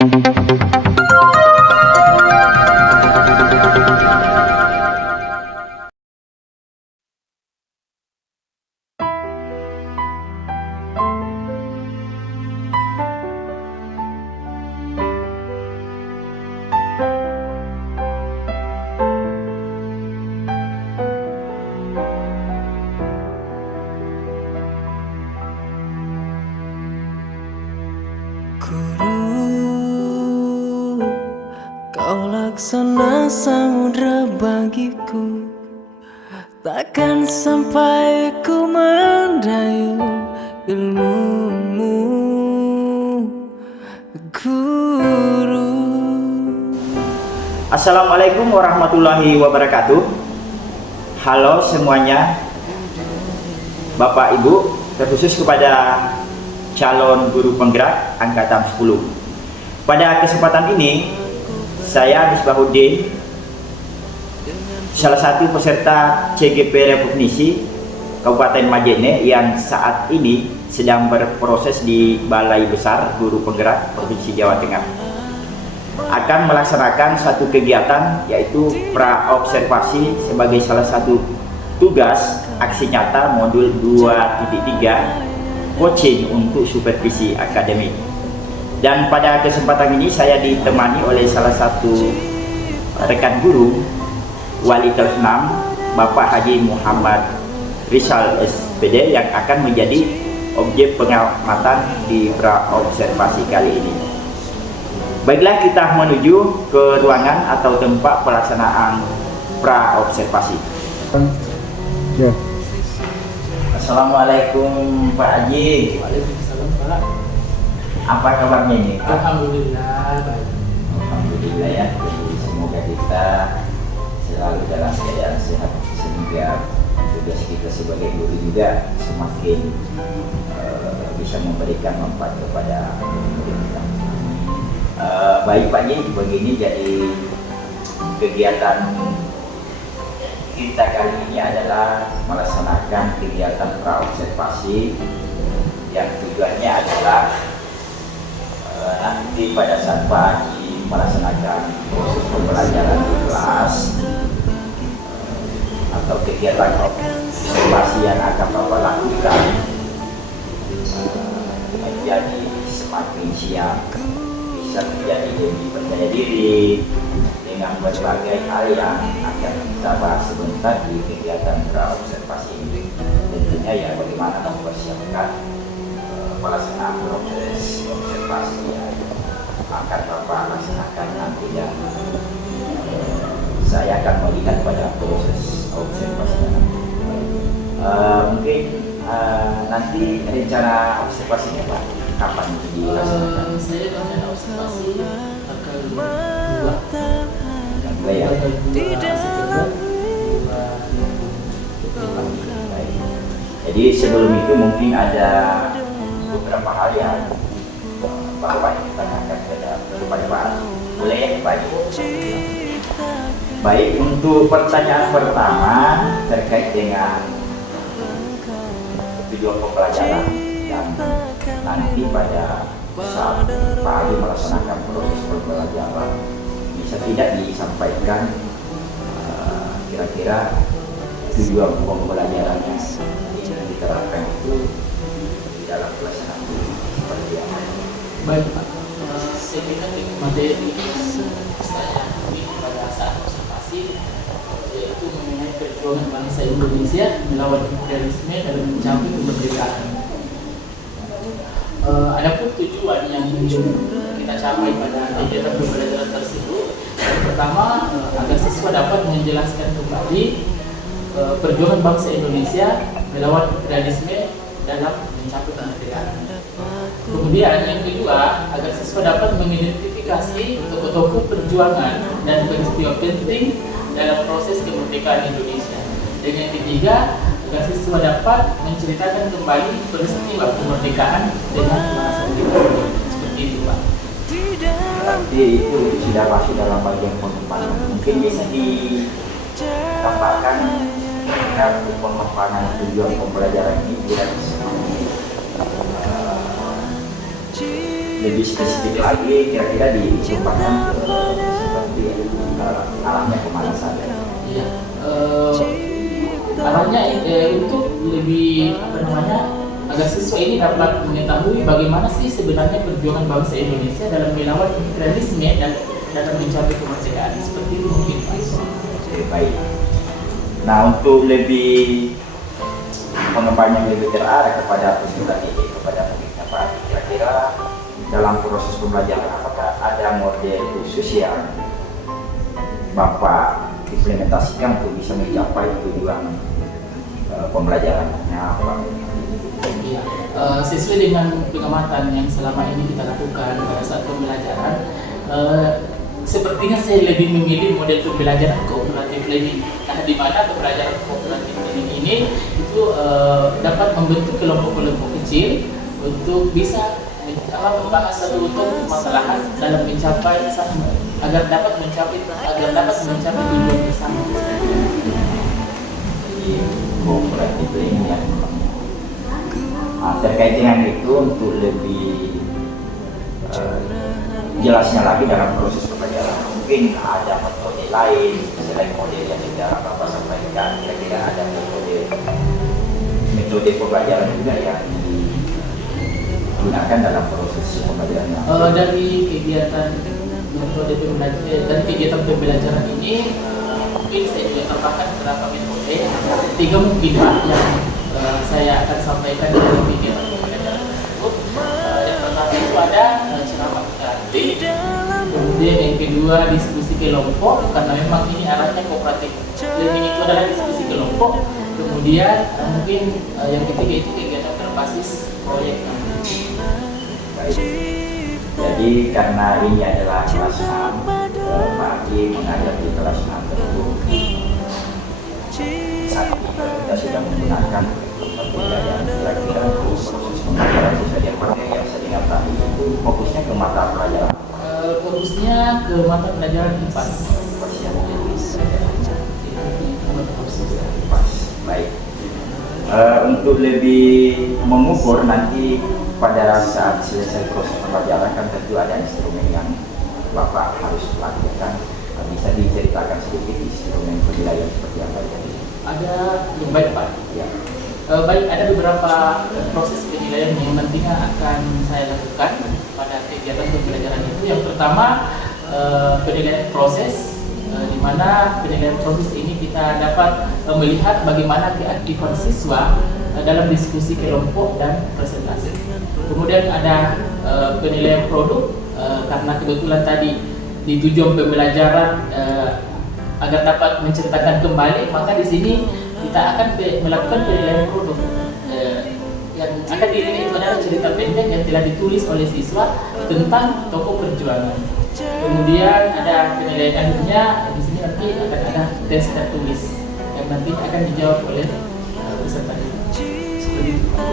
Guru, kau laksana samudra bagiku, takkan sampai ku mendayung ilmumu, Guru. Assalamualaikum warahmatullahi wabarakatuh. Halo semuanya, Bapak Ibu, terkhusus kepada calon guru penggerak angkatan 10. Pada kesempatan ini, saya Misbahuddin, salah satu peserta CGP Rekognisi Kabupaten Majene yang saat ini sedang berproses di Balai Besar Guru Penggerak Provinsi Jawa Tengah, akan melaksanakan satu kegiatan yaitu praobservasi sebagai salah satu tugas aksi nyata modul 2.3 coaching untuk supervisi akademik. Dan pada kesempatan ini saya ditemani oleh salah satu rekan guru, Wali kelas 6, Bapak Haji Muhammad Rizal SPD, yang akan menjadi objek pengamatan di praobservasi kali ini. Baiklah, kita menuju ke ruangan atau tempat pelaksanaan praobservasi. Ya. Assalamualaikum Pak Haji. Waalaikumsalam Pak. Apa kabarnya ini? Alhamdulillah baik. Alhamdulillah ya. Jadi semoga kita selalu dalam keadaan sehat sehingga tugas kita sebagai guru juga semakin bisa memberikan manfaat kepada murid kita. Baik Pak Haji, begini jadi kegiatan kita kali ini adalah melaksanakan kegiatan praobservasi yang tujuannya adalah nanti pada saat Pak Haji melaksanakan proses pembelajaran di kelas atau kegiatan observasi yang akan Bapak lakukan menjadi semakin siap, bisa menjadi lebih percaya diri dengan berbagai hal yang akan kita bahas sebentar di kegiatan praobservasi ini. Tentunya ya bagaimana mempersiapkan pelaksanaan proses observasi yang akan Bapak laksanakan nanti, dan saya akan melihat pada proses observasi nanti. Mungkin nanti rencana observasinya Pak kapan dilaksanakan? Saya rencana observasi akan Jadi sebelum itu mungkin ada beberapa hal yang Bapak tanyakan kepada Pak. Boleh ya Pak? Baik, untuk pertanyaan pertama terkait dengan tujuan pembelajaran dan nanti pada saat Pak Ali melaksanakan proses pembelajaran bisa tidak disampaikan kira-kira tujuan pembelajaran yang ingin diterapkan itu di dalam pelaksanaan seperti apa? baik Pak. Saya kira materi saya ini pada saat observasi yaitu mengenai perjuangan bangsa Indonesia melawan imperialisme dalam mencapai kemerdekaan. Adapun tujuan yang ingin kita capai pada kegiatan pembelajaran tersebut, yang pertama agar siswa dapat menjelaskan kembali perjuangan bangsa Indonesia melawan imperialisme dalam mencapai kemerdekaan. Kemudian yang kedua, agar siswa dapat mengidentifikasi tokoh-tokoh perjuangan dan peristiwa penting dalam proses kemerdekaan Indonesia. Dan yang ketiga, agar siswa dapat menceritakan kembali peristiwa kemerdekaan dengan bahasa kita. Seperti itu Pak. Berarti itu sudah masuk dalam bagian pengembangan. Mungkin bisa ditambahkan pengembangan tujuan pembelajaran ini tidak seperti lebih spesifik lagi, kira-kira diumpatkan ke seperti arahnya kemana saja? Iya. Arahnya untuk lebih apa namanya, agar siswa ini dapat mengetahui bagaimana sih sebenarnya perjuangan bangsa Indonesia dalam melawan imperialisme dan dalam mencapai kemerdekaan, seperti itu mungkin Pak. Oke, baik. Nah, untuk lebih pengembangan yang lebih terarah kepada peserta didik, kepada muridnya Pak, kira-kira dalam proses pembelajaran apakah ada model khusus yang Bapak implementasikan untuk bisa mencapai tujuan pembelajarannya Pak? Ya, sesuai dengan pengamatan yang selama ini kita lakukan pada saat pembelajaran, sepertinya saya lebih memilih model pembelajaran cooperative learning. Nah, di mana pembelajaran cooperative learning ini itu dapat membentuk kelompok-kelompok kecil untuk bisa membahas satu permasalahan dalam mencapai agar dapat mencapai tujuan bersama. Jadi cooperative learning yang terkait dengan itu, untuk lebih jelasnya lagi dalam proses pembelajaran, mungkin ada metode lain selain model yang sudah Bapak sampaikan. Kira-kira ada metode pembelajaran juga yang digunakan dalam proses pembelajaran. Dari kegiatan metode dari kegiatan pembelajaran ini, mungkin saya juga tambahkan beberapa metode. 3 mungkin Pak yang saya akan sampaikan dalam kegiatan pembelajaran tersebut. Yang pertama itu ada ceramah interaktif, kemudian yang kedua diskusi kelompok, karena memang ini arahnya kooperatif learning itu adalah diskusi kelompok. Kemudian mungkin yang ketiga itu kegiatan berbasis proyek. Baik. Jadi karena ini adalah kelas 6, Pak Haji mengajar di kelas 6 tentu saat ini kita sudah menggunakan pembelajaran. Kira-kira proses pembelajaran siswa yang pakai yang saya ingat tadi itu fokusnya ke mata pelajaran. Fokusnya ke mata pelajaran IPAS. Baik. Untuk lebih mengukur nanti pada saat selesai proses pembelajaran kan tentu ada instrumen yang Bapak harus lakukan. Bisa diceritakan sedikit instrumen penilaian seperti apa ya? Ada yang baik Pak. Ya. Baik, ada beberapa proses penilaian yang nantinya akan saya lakukan pada kegiatan pembelajaran itu. Yang pertama penilaian proses, di mana penilaian proses ini kita dapat melihat bagaimana keaktifan siswa dalam diskusi kelompok dan presentasi. Kemudian ada penilaian produk, karena kebetulan tadi di tujuan pembelajaran agar dapat menceritakan kembali, maka di sini kita akan melakukan penilaian produk. Yang akan dinilai itu adalah cerita pendek yang telah ditulis oleh siswa tentang tokoh perjuangan. Kemudian ada penilaian akhirnya, di sini nanti akan ada tes tertulis yang nanti akan dijawab oleh peserta.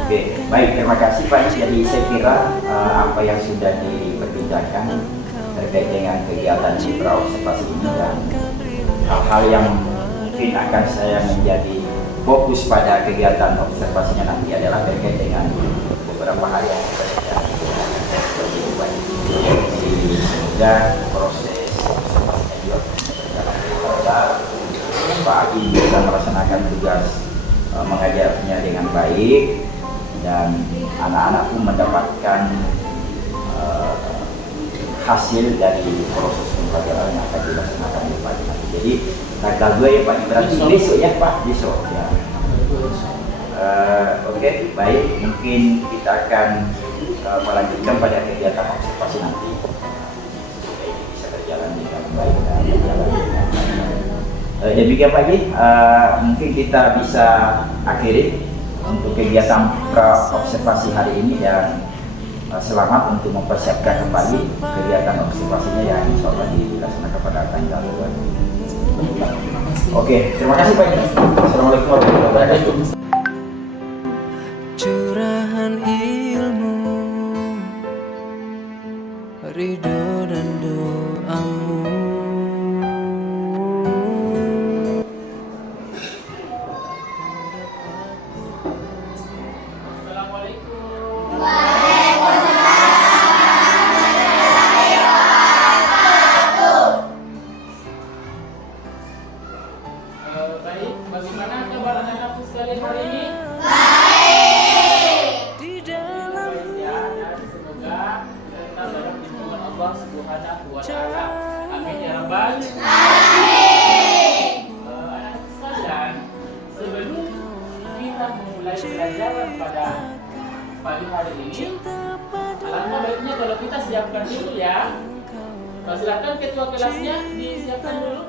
Oke, baik, terima kasih Pak. Jadi saya kira apa yang sudah diperbincangkan terkait dengan kegiatan di praobservasi ini dan hal-hal yang mungkin akan saya menjadi fokus pada kegiatan observasinya nanti adalah terkait dengan beberapa hal yang sudah dilakukan. Jadi semoga proses observasinya juga berjalan dengan lancar. Pak Agi bisa melaksanakan tugas mengajarnya dengan baik dan anak-anak pun mendapatkan hasil dari proses pembelajaran yang akan dilaksanakan di pagi nanti. Jadi tanggal 2 ya Pak, berarti besok ya Pak, besok ya. Oke, baik, mungkin kita akan melanjutkan pada kegiatan observasi nanti supaya ini bisa berjalan dengan baik dan berjalan dengan baik. Demikian Pak Haji, mungkin kita bisa akhiri untuk kegiatan observasi hari ini dan selamat untuk mempersiapkan kembali kegiatan observasinya yang insya Allah dilaksanakan pada tanggal 2. Oke, terima kasih Pak Haji. Assalamualaikum warahmatullahi wabarakatuh. Curahan ilmu, ridho dan doamu. Assalamualaikum. Allah Subhanahu wa Ta'ala. Amin ya rabbal alamin. Anak sekalian, sebelum kita memulai pelajaran pada pagi hari ini, alangkah baiknya kalau kita siapkan dulu ya. Silakan ketua kelasnya disiapkan dulu.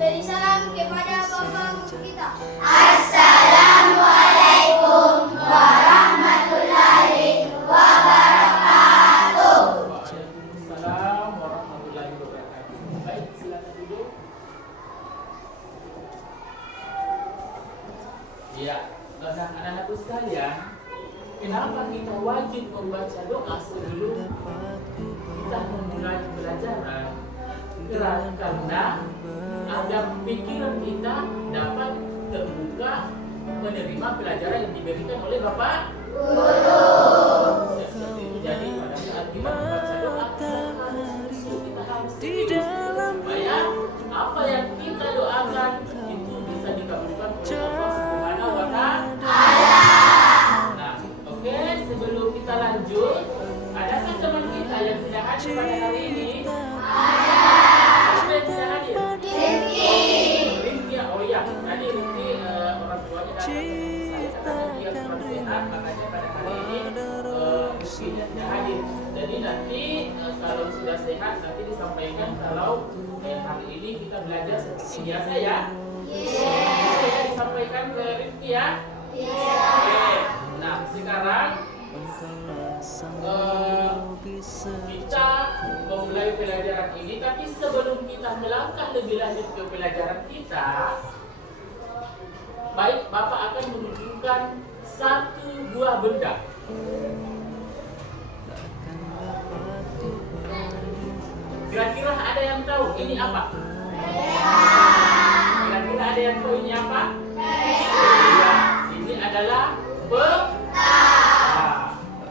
Beri salam kepada Bapak Guru kita. Assalamualaikum warahmatullahi wabarakatuh. Waalaikumsalam warahmatullahi wabarakatuh. Baik, silakan duduk. Ya, anak-anakku sekalian, kenapa kita wajib membaca doa sebelum kita memulai pelajaran? Karena agar pikiran kita dapat terbuka menerima pelajaran yang diberikan oleh Bapak Guru. Seperti itu, jadi pada saat kita membaca doa kita harus serius supaya apa yang kita doakan itu bisa dikabulkan oleh Allah Subhanahu wa Ta'ala. Nah, oke, sebelum kita lanjut, adakah teman kita yang tidak hadir pada hari ini? Siapa yang tidak hadir? Rifki, oh iya, tadi Rifki orang tuanya datang saya katanya dia kurang sehat, makanya pada hari ini Rifki tidak hadir. Jadi nanti kalau sudah sehat nanti disampaikan kalau hari ini kita belajar seperti biasa ya. Bisa ya disampaikan ke Rifki ya. Oke. Nah sekarang kita memulai pelajaran ini, tapi sebelum kita melangkah lebih lanjut ke pelajaran kita, baik Bapak akan menunjukkan satu buah benda. Kira-kira ada yang tahu ini apa? Kira-kira ada yang tahu ini apa? Ya, ini adalah peta.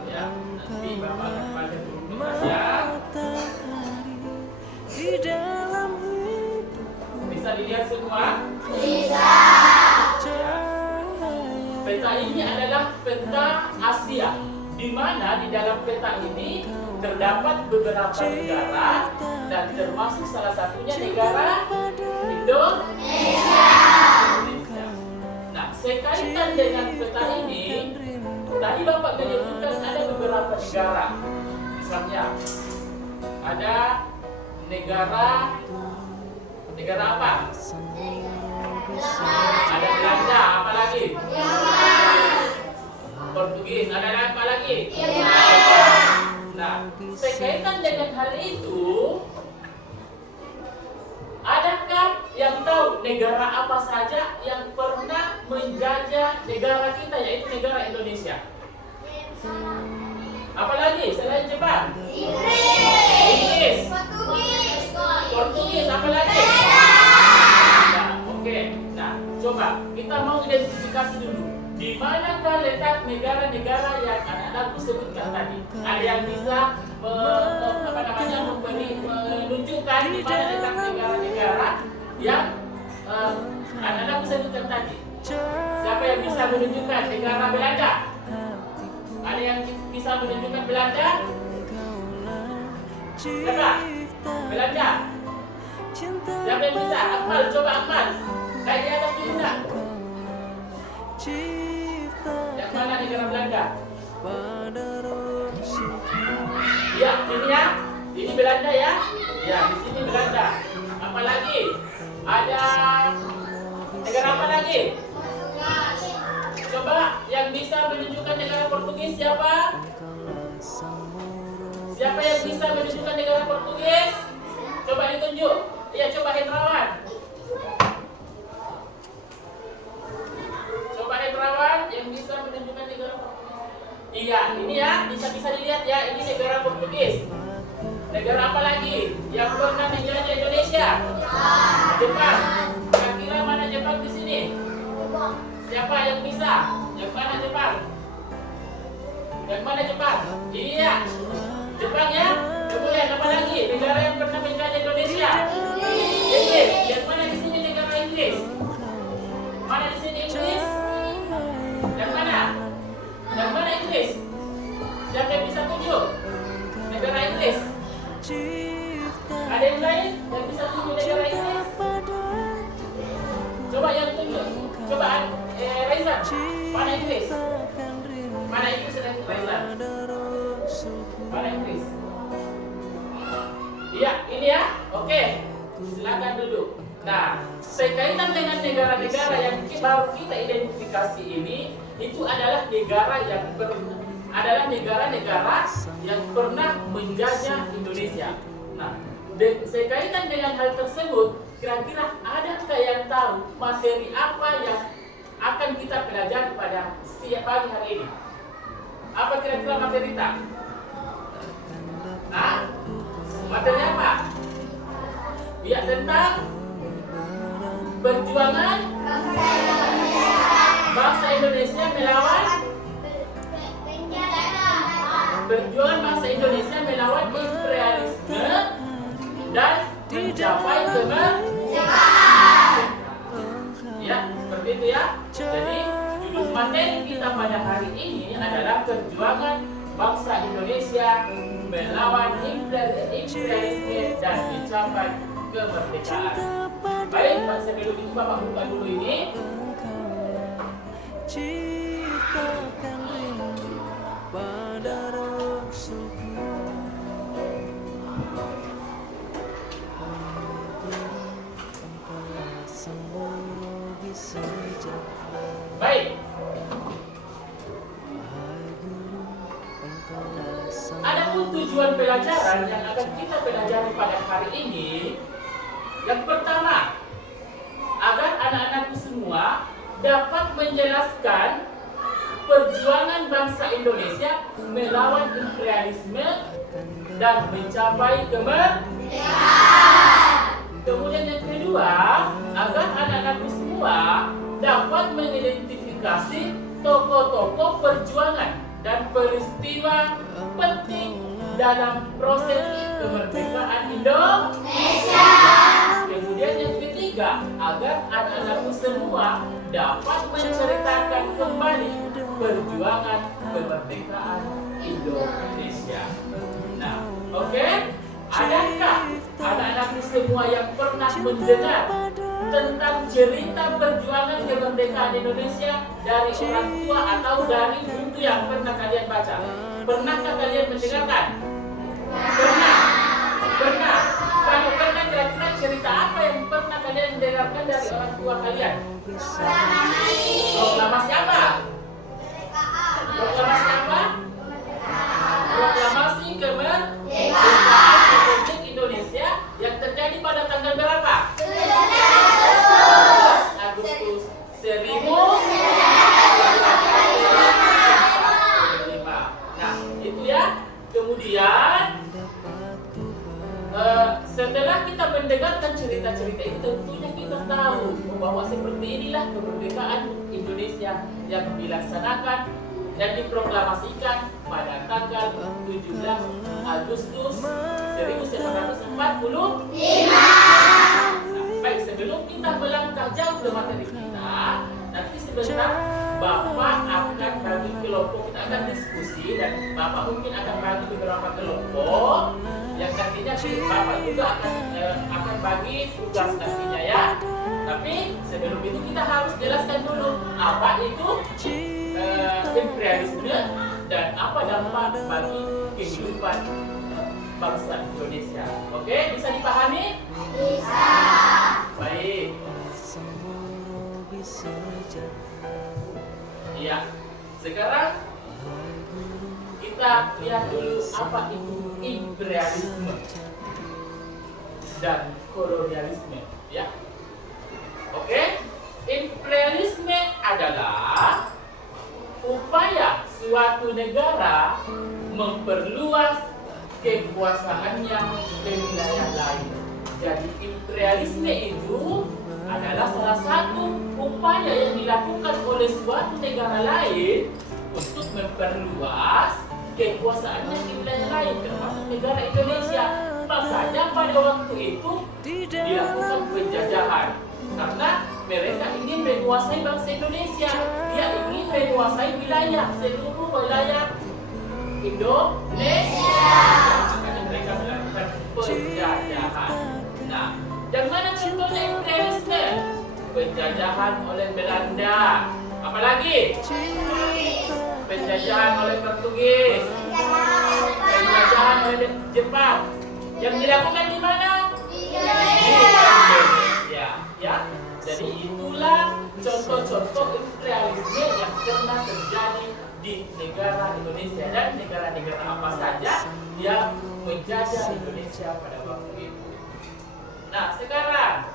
Ya, nanti Bapak akan baca dulu ya. Bisa dilihat semua? Bisa. Peta ini adalah peta Asia, di mana di dalam peta ini terdapat beberapa negara dan termasuk salah satunya negara Indonesia. Nah, sekaitan dengan peta ini, tadi Bapak menyebutkan ada beberapa negara. Misalnya ada negara apa? Ada Belanda, apa lagi? Portugis, ada apa lagi? Nah, sekaitan dengan hal itu, adakah yang tahu negara apa saja yang pernah menjajah negara kita, yaitu negara Indonesia? Apalagi selain Jepang? Inggris, Portugis, apa lagi? Nah, oke. Nah, coba kita mau identifikasi dulu. Di manakah letak negara-negara yang anak-anakku sebutkan tadi? Ada yang bisa menunjukkan di mana letak negara-negara yang anak sebutkan tadi? Siapa yang bisa menunjukkan negara Belanda? Ada yang bisa menunjukkan Belanda? Siapa? Belanda. Siapa yang bisa? Akmal, coba Akmal. Naik di atas dulu nak. Yang mana negara Belanda? Ya, ini ya. Ini Belanda ya. Ya, di sini Belanda. Apa lagi? Ada negara apa lagi? Coba yang bisa menunjukkan negara Portugis siapa? Siapa yang bisa menunjukkan negara Portugis? Coba ditunjuk. Iya, coba Hendrawan. Coba Hendrawan yang bisa menunjukkan negara Portugis. Iya, ini ya, bisa dilihat ya, ini negara Portugis. Negara apa lagi yang pernah menjajah Indonesia? Jepang. Kira-kira mana Jepang di sini? Siapa yang bisa? Yang mana Jepang? Yang mana Jepang? Iya, Jepang ya. Kemudian apa lagi? Negara yang pernah menjajah Indonesia? Inggris. Yang mana di sini negara Inggris? Mana di sini Inggris? Yang mana? Yang mana Inggris? Siapa yang bisa tunjuk? Negara Inggris. Ada yang lain yang bisa tunjuk negara Inggris? Coba yang tunjuk. Coba Reza. Mana Inggris? Mana Inggris Reza? Mana Inggris? Iya, ini ya. Oke. Silakan duduk. Nah, sekaitan dengan negara-negara yang baru kita identifikasi ini, itu adalah negara yang pernah menjajah Indonesia. Nah, sekaitan dengan hal tersebut, kira-kira adakah yang tahu materi apa yang akan kita pelajari pada pagi hari ini? Apa kira-kira materi kita? Nah, materi apa? Ya, tentang perjuangan bangsa Indonesia melawan imperialisme dan mencapai kemerdekaan. Ya, seperti itu ya. Jadi judul materi kita pada hari ini adalah perjuangan bangsa Indonesia melawan imperialisme dan mencapai kemerdekaan. Baik, sebelum itu Bapak buka dulu ini. Ciptakan rindu pada rasulku. Engkaulah sang biologi sejati. Baik. Adapun tujuan pelajaran yang akan kita pelajari pada hari ini, yang pertama, agar anak-anakku semua dapat menjelaskan perjuangan bangsa Indonesia melawan imperialisme dan mencapai kemerdekaan. Kemudian yang kedua, agar anak-anakku semua dapat mengidentifikasi tokoh-tokoh perjuangan dan peristiwa penting dalam proses kemerdekaan Indonesia. Kemudian yang ketiga, agar anak-anakku semua dapat menceritakan kembali perjuangan kemerdekaan Indonesia. Nah, oke? Adakah anak-anakku semua yang pernah mendengar tentang cerita perjuangan kemerdekaan Indonesia dari orang tua atau dari buku yang pernah kalian baca? Pernahkah kalian mendengarkan? Pernah? Pernah? Kalau pernah, kira-kira cerita apa yang pernah kalian dengarkan dari orang tua kalian? Proklamasi apa? Proklamasi apa? Proklamasi kemerdekaan Republik Indonesia yang terjadi pada tanggal berapa? 11 Agustus 1945. Nah, itu ya. Kemudian setelah kita mendengarkan cerita-cerita itu, tentunya kita tahu bahwa seperti inilah kemerdekaan Indonesia yang dilaksanakan dan diproklamasikan pada tanggal 17 Agustus 1945. Nah, baik, sebelum kita melangkah jauh ke materi kita, tentang Bapak akan bagi kelompok, kita akan diskusi dan Bapak mungkin akan bagi beberapa kelompok yang nantinya Bapak juga akan bagi tugas nantinya ya. Tapi sebelum itu kita harus jelaskan dulu apa itu imperialisme dan apa dampak bagi kehidupan bangsa Indonesia. Oke, bisa dipahami? Bisa. Baik. Iya. Sekarang kita lihat dulu apa itu imperialisme dan kolonialisme, ya. Oke, imperialisme adalah upaya suatu negara memperluas kekuasaannya ke wilayah lain. Jadi imperialisme itu adalah salah satu upaya yang dilakukan oleh suatu negara lain untuk memperluas kekuasaannya di wilayah lain, termasuk negara Indonesia. Makanya pada waktu itu dilakukan penjajahan karena mereka ingin menguasai bangsa Indonesia. Dia ingin menguasai wilayah, seluruh wilayah Indonesia. Makanya mereka melakukan penjajahan. Nah, yang mana contohnya imperialisme? Penjajahan oleh Belanda. Apalagi? Penjajahan oleh Portugis. Penjajahan oleh Jepang. Yang dilakukan di mana? Di Indonesia. Ya. Jadi itulah contoh-contoh imperialisme yang pernah terjadi di negara Indonesia dan negara-negara apa saja yang menjajah Indonesia pada waktu itu. Nah, sekarang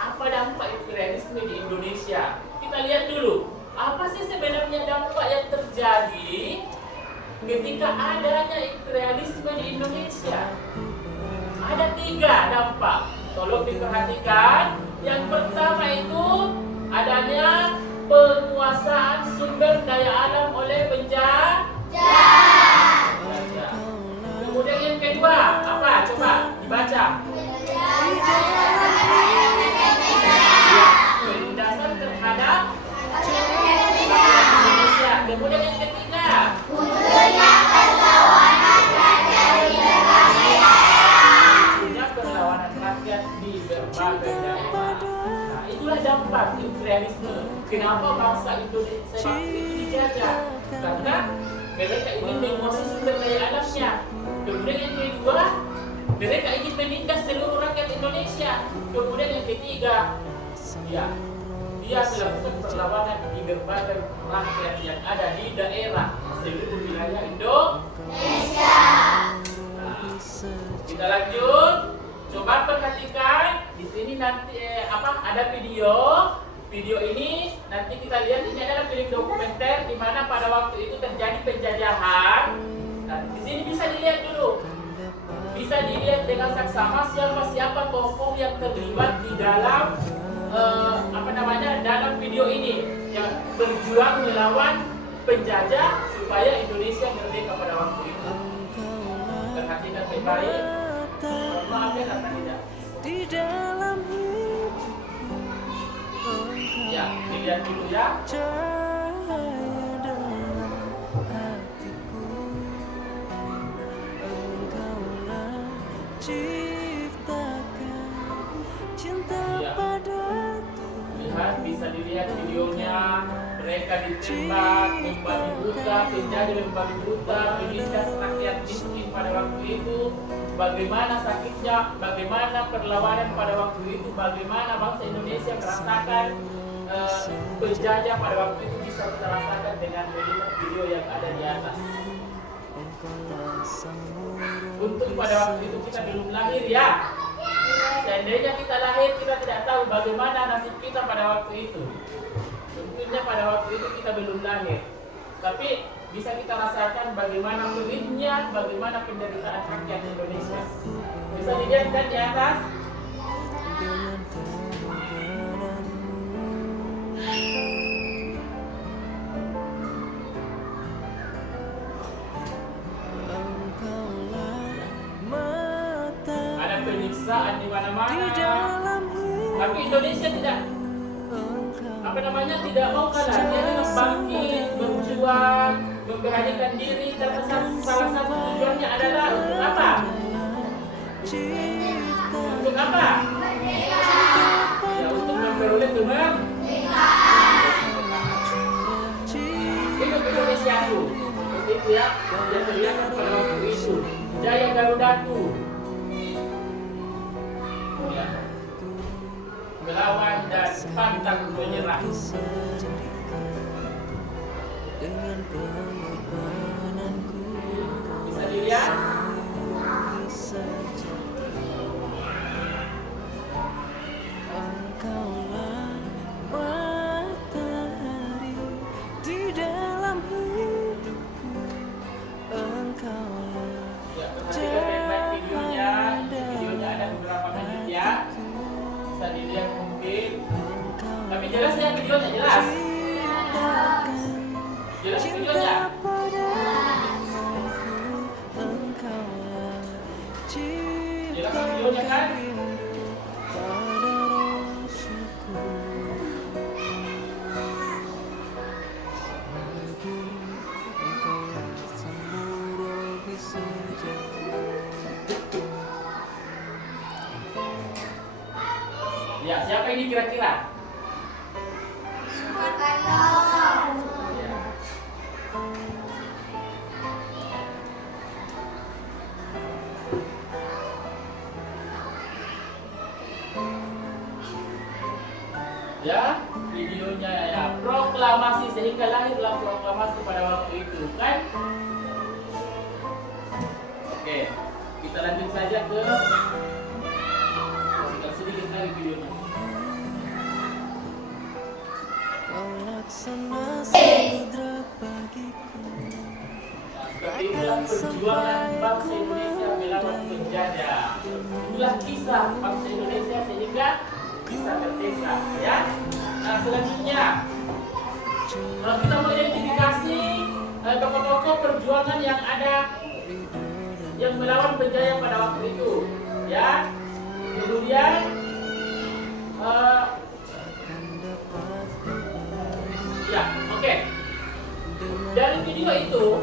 apa dampak imperialisme di Indonesia? Kita lihat dulu, apa sih sebenarnya dampak yang terjadi ketika adanya imperialisme di Indonesia? Ada 3 dampak. Tolong diperhatikan. Yang pertama itu adanya penguasaan sumber daya alam oleh penjajah. Kemudian yang kedua, apa? Coba dibaca. Penindasan terhadap Indonesia. Kemudian yang ketiga, munculnya perlawanan rakyat di berbagai daerah. Nah, itulah dampak imperialisme. Kenapa bangsa Indonesia waktu itu dijajah? Karena mereka ingin menguasai sumber daya alamnya. Kemudian yang kedua, mereka ingin menindas seluruh rakyat Indonesia. Kemudian yang ketiga, dia melakukan perlawanan di berbagai rakyat yang ada di daerah seluruh wilayah Indonesia. Nah, kita lanjut. Coba perhatikan di sini nanti ada video. Video ini nanti kita lihat, ini adalah film dokumenter di mana pada waktu itu terjadi penjajahan. Nah, di sini bisa dilihat dulu. Bisa dilihat dengan saksama siapa tokoh yang terlibat di dalam dalam video ini yang berjuang melawan penjajah supaya Indonesia merdeka pada waktu itu. Perhatikan baik-baik. Maaf ya karena tidak. Di dalam Ya, dilihat dulu ya. cahaya dalam hatiku, engkaulah ciptakan cinta Ya. padaku. Lihat, bisa dilihat videonya. Mereka ditembak, membabi buta, penjajah membabi buta, menindas rakyat miskin pada waktu itu. Bagaimana sakitnya, bagaimana perlawanan pada waktu itu, bagaimana bangsa Indonesia merasakan penjajah pada waktu itu, bisa kita rasakan dengan melihat video yang ada di atas. Untuk pada waktu itu kita belum lahir ya. Seandainya kita lahir, kita tidak tahu bagaimana nasib kita pada waktu itu. Tentunya pada waktu itu kita belum lahir. Tapi bisa kita rasakan bagaimana pelitnya, bagaimana penderitaan rakyat Indonesia. Bisa dilihat kan di atas? Ada penyiksaan di mana-mana. Tapi Indonesia tidak tidak mau kalah, dia dengan bangkit, berjuang, memberanikan diri karena salah satu tujuannya adalah untuk apa? Untuk apa? Ya, untuk memperoleh kemerdekaan. Hidup Indonesiaku, seperti itu ya, yang terlihat pada waktu itu. Jaya Garudaku. Ya. Melawan dan pantang menyerah. Dengan pengorbananku Bisa dilihat? saja. Engkaulah matahari di dalam hidupku. Engkaulah Ya, perhatikan baik-baik videonya. Videonya ada beberapa menit ya. Bisa dilihat mungkin. Tapi jelas ya videonya, jelas. Jelas videonya. Jelas videonya kan? Ya, siapa ini kira-kira? Soekarno. Ya. Ya, videonya ya, proklamasi, sehingga lahirlah proklamasi pada waktu itu kan. Oke, kita lanjut saja ke tinggal sedikit lagi videonya. Kau laksana samudra bagiku. Seperti itulah perjuangan bangsa Indonesia melawan penjajah. Itulah kisah bangsa Indonesia sehingga bisa merdeka, ya. Nah, selanjutnya kita mengidentifikasi tokoh-tokoh perjuangan yang ada yang melawan penjajah pada waktu itu, ya. Kemudian ya, oke. Dari video itu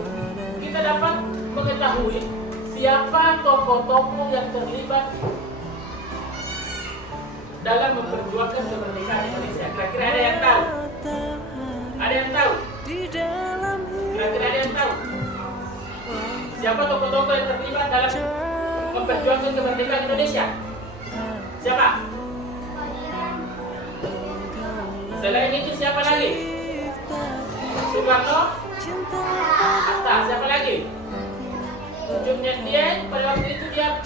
kita dapat mengetahui siapa tokoh-tokoh yang terlibat dalam memperjuangkan kemerdekaan Indonesia. Kira-kira ada yang tahu? Ada yang tahu? Kira-kira ada yang tahu? Siapa tokoh-tokoh yang terlibat dalam memperjuangkan kemerdekaan Indonesia? Siapa? Selain itu siapa lagi? Soekarno? Hatta, siapa lagi? Ujungnya dia pada waktu itu dia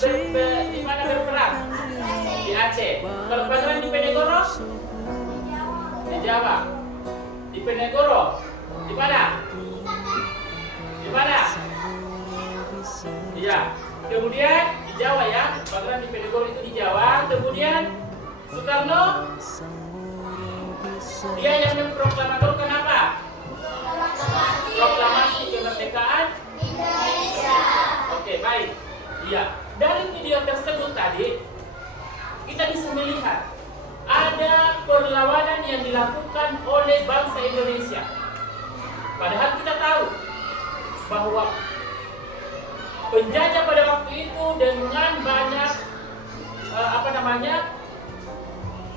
di mana berperang? Di Aceh. Kalau pangeran di Penegoro? Di Jawa. Di Penegoro? Di mana? Di mana? Iya. Kemudian di Jawa ya. Pangeran di Penegoro itu di Jawa. Kemudian Soekarno dia yang memproklamatorkan apa? Proklamasi kemerdekaan Indonesia. Oke, baik. Iya. Dari video tersebut tadi kita bisa melihat ada perlawanan yang dilakukan oleh bangsa Indonesia. Padahal kita tahu bahwa penjajah pada waktu itu dengan banyak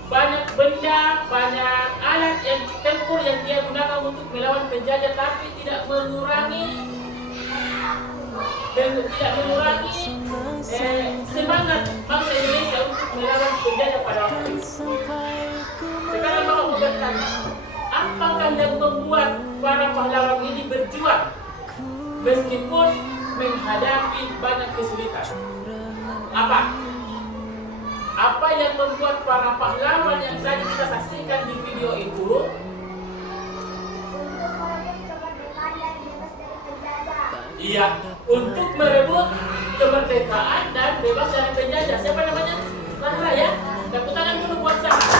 banyak benda, banyak alat yang tempur yang dia gunakan untuk melawan penjajah, tapi tidak mengurangi semangat bangsa Indonesia untuk melawan penjajah pada waktu itu. Sekarang mau bertanya, apakah yang membuat para pahlawan ini berjuang meskipun menghadapi banyak kesulitan? Apa yang membuat para pahlawan yang tadi kita saksikan di video itu untuk merebut kemerdekaan dan bebas dari penjajah? Siapa namanya? Sarah ya? Tepuk tangan dulu buat Sarah.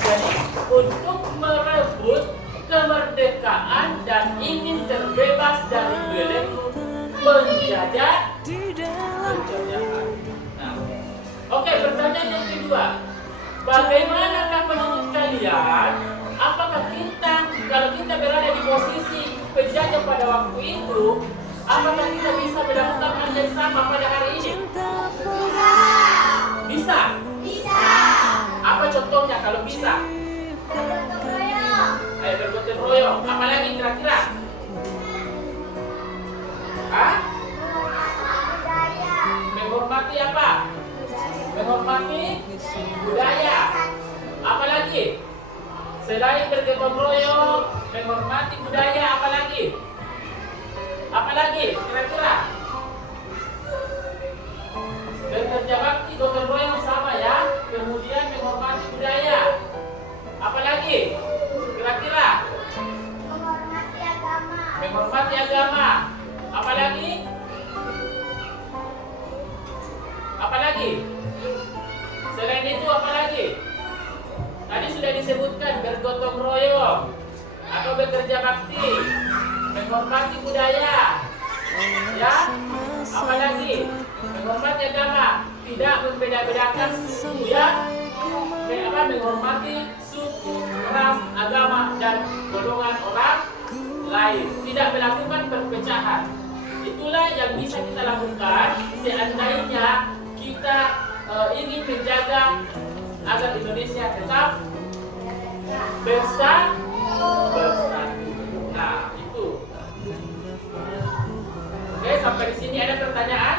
Jadi untuk merebut kemerdekaan dan ingin terbebas dari belenggu penjajahan. Oke, pertanyaan yang kedua, bagaimanakah menurut kalian, apakah kita, kalau kita berada di posisi penjajah pada waktu itu, apakah kita bisa melakukan hal yang sama pada hari ini? Bisa. Bisa. Apa contohnya kalau bisa? Bergotong royong. Ayo bergotong royong. Apalagi kira-kira? Hah? Budaya. Menghormati apa? Menghormati budaya. Apalagi? Selain bergotong royong, menghormati budaya, apalagi? Apalagi? Kira-kira? Bekerja bakti, gotong royong sama ya. Kemudian menghormati budaya. Apalagi? Kira-kira? Menghormati agama. Menghormati agama. Apalagi? Apalagi? Selain itu apalagi? Tadi sudah disebutkan bergotong royong atau bekerja bakti, menghormati budaya, ya. Apalagi? Menghormati agama, tidak membeda-bedakan suku, ya. Menghormati suku, ras, agama dan golongan orang lain, tidak melakukan perpecahan. Itulah yang bisa kita lakukan seandainya kita ingin menjaga agar Indonesia tetap bersatu. Nah, itu. Oke, sampai di sini ada pertanyaan?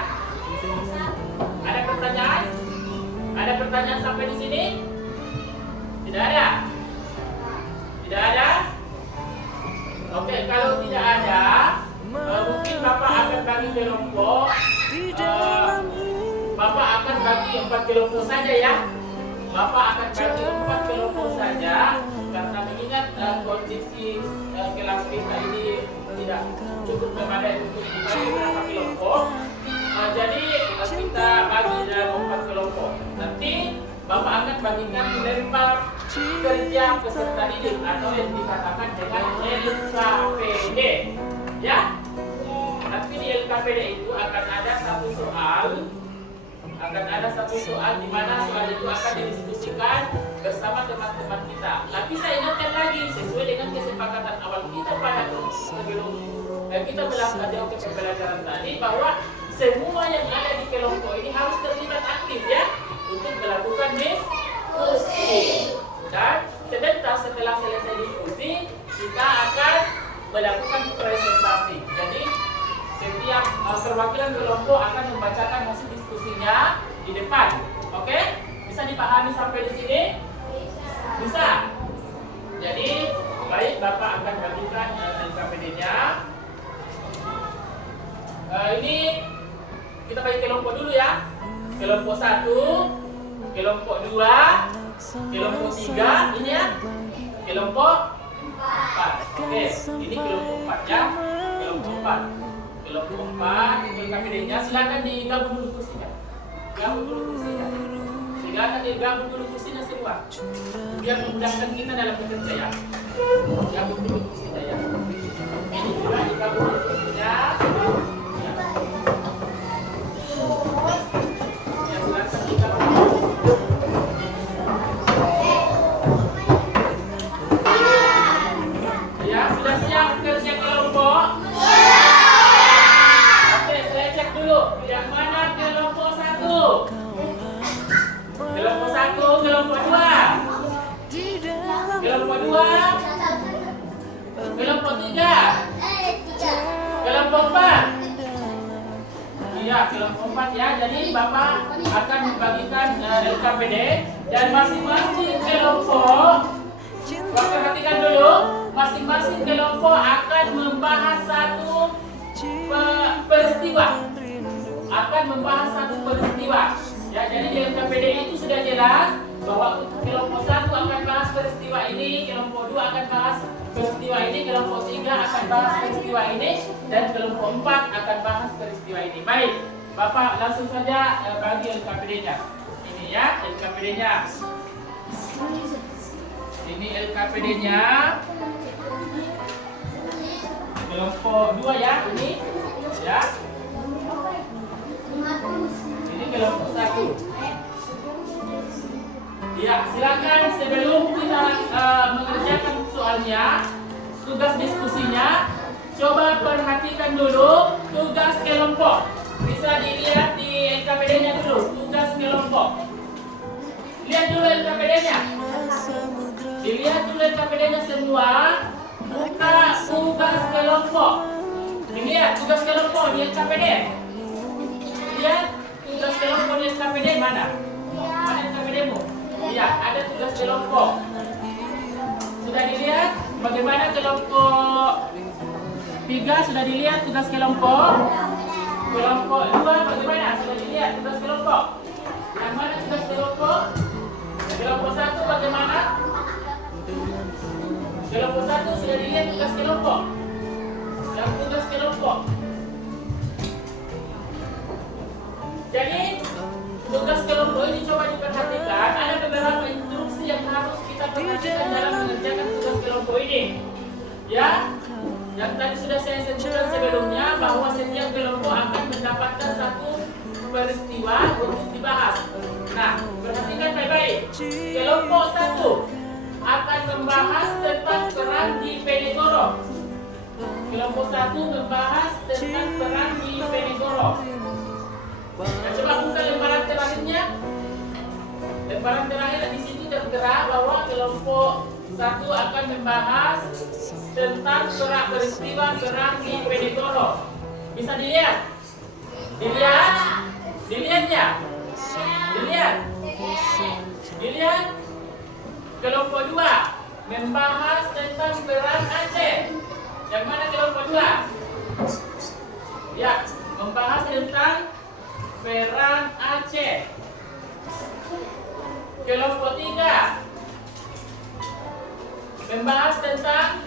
Ada pertanyaan? Ada pertanyaan sampai di sini? Tidak ada? Tidak ada? Oke, kalau tidak ada, mungkin Bapak akan bagi kelompok. Bapak akan bagi 4 kelompok saja ya. Bapak akan bagi 4 kelompok saja karena mengingat kondisi kelas kita ini tidak cukup memadai untuk dibagi beberapa kelompok. Jadi kita bagi dalam 4 kelompok. Nanti Bapak akan bagikan dilempar kerja peserta didik atau yang dikatakan dengan LKPD, ya. Tapi di LKPD itu akan ada satu soal, di mana soal itu akan didiskusikan bersama teman-teman kita. Tapi saya ingatkan lagi sesuai dengan kesepakatan awal kita pada sebelum kita melakukan pembelajaran tadi bahwa semua yang ada di kelompok ini harus terlibat aktif ya untuk melakukan diskusi. Dan setelah selesai diskusi kita akan melakukan presentasi. Jadi setiap perwakilan kelompok akan membacakan hasil diskusinya di depan. Oke? Bisa dipahami sampai di sini? Bisa. Jadi baik, Bapak akan bagikan LKPD-nya. Ini kita bagi kelompok dulu ya. Kelompok 1, kelompok 2, kelompok 3, ini ya. Kelompok 4. Oke, ini kelompok 4 ya. Kelompok 4. Kelompok 4, LKPD-nya silakan digabung dulu kursinya. Gabung dulu kursinya. Silakan digabung dulu kursinya semua. Biar memudahkan kita dalam bekerja ya. Gabung dulu kursinya ya. Ini juga digabung dulu kursinya. Ya. Ya, silakan digabung dulu. Ya, sudah siap kerja kelompok? Yang mana kelompok 1? Kelompok 1, kelompok 2. Kelompok 2. Kelompok 3. Kelompok 4. Iya, kelompok 4 ya. Jadi Bapak akan membagikan LKPD dan masing-masing kelompok, Bapak perhatikan dulu, masing-masing kelompok akan membahas satu peristiwa. Ya, jadi di LKPD itu sudah jelas bahwa kelompok 1 akan bahas peristiwa ini, kelompok 2 akan bahas peristiwa ini, kelompok 3 akan bahas peristiwa ini, dan kelompok 4 akan bahas peristiwa ini. Baik, Bapak langsung saja bagi LKPD-nya. Ini ya, LKPD-nya. Ini LKPD-nya. Kelompok 2 ya, ini ya. Ini kelompok 1. Ya, silakan sebelum kita diskusinya, coba perhatikan dulu tugas kelompok. Bisa dilihat di LKPD-nya dulu, tugas kelompok. Lihat dulu LKPD-nya. Dilihat dulu LKPD-nya semua. Buka tugas kelompok. Dilihat tugas kelompok di LKPD. Lihat tugas kelompok di LKPD mana? Mana LKPD-mu? Iya, ada tugas kelompok. Sudah dilihat bagaimana kelompok 3 sudah dilihat tugas kelompok. Kelompok 2 bagaimana? Sudah dilihat tugas kelompok. Yang mana tugas kelompok? Kelompok 1 bagaimana? Kelompok 1 sudah dilihat tugas kelompok. Yang tugas kelompok. Jadi tugas kelompok ini coba diperhatikan. Ada beberapa instruksi yang harus kita perhatikan dalam mengerjakan tugas kelompok ini. Ya, yang tadi sudah saya sebutkan sebelumnya bahwa setiap kelompok akan mendapatkan satu peristiwa untuk dibahas. Nah, perhatikan baik-baik. Kelompok 1 akan membahas tentang perang di Penegoro. Kelompok 1 membahas tentang perang di Penegoro. Nah, coba buka lembaran terakhirnya. Lembaran terakhir di sini tertera bahwa kelompok 1 akan membahas tentang peristiwa perang di Penegoro. Bisa dilihat? Dilihat? Dilihat ya? Dilihat? Dilihat? Kelompok 2 membahas tentang perang Aceh. Yang mana kelompok 2? Ya, membahas tentang perang Aceh. Kelompok 3 membahas tentang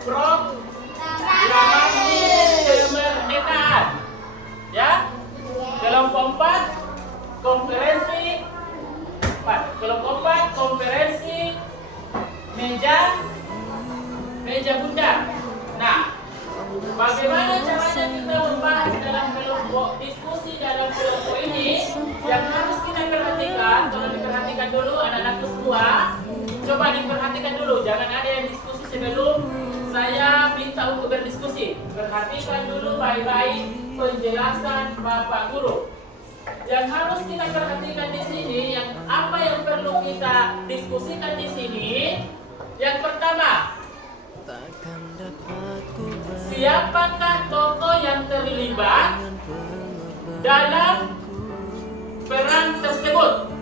proklamasi kemerdekaan. Ya. Kelompok 4 konferensi kelompok 4 konferensi meja bundar. Nah, bagaimana caranya kita membahas dalam kelompok diskusi dalam kelompok ini? Yang harus kita perhatikan, tolong diperhatikan dulu anak-anakku semua. Coba diperhatikan dulu, jangan ada yang diskusi sebelum saya minta untuk berdiskusi. Perhatikan dulu baik-baik penjelasan Bapak Guru. Yang harus kita perhatikan di sini, yang apa yang perlu kita diskusikan di sini. Yang pertama, siapakah tokoh yang terlibat dalam perang tersebut?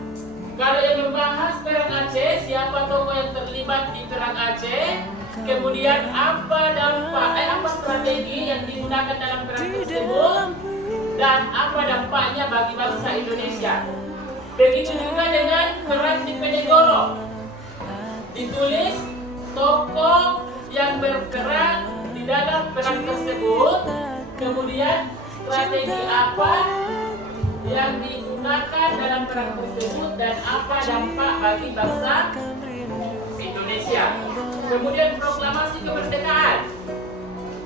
Kalau yang membahas perang Aceh, siapa tokoh yang terlibat di perang Aceh? Kemudian apa dampak, apa strategi yang digunakan dalam perang tersebut? Dan apa dampaknya bagi bangsa Indonesia? Begitu juga dengan perang di Penegoro. Ditulis tokoh yang berperan di dalam perang tersebut, kemudian strategi apa yang digunakan dalam perang tersebut dan apa dampak bagi bangsa Indonesia. Kemudian proklamasi kemerdekaan.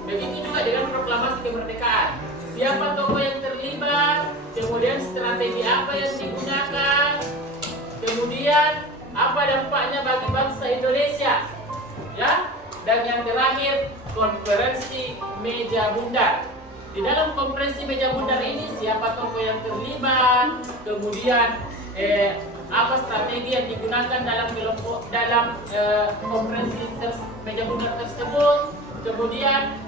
Begitu juga dengan proklamasi kemerdekaan. Siapa tokoh yang terlibat, kemudian strategi apa yang digunakan, kemudian apa dampaknya bagi bangsa Indonesia, ya. Dan yang terakhir, konferensi meja bundar. Di dalam konferensi meja bundar ini siapa tokoh yang terlibat, kemudian apa strategi yang digunakan dalam kelompok konferensi meja bundar tersebut, kemudian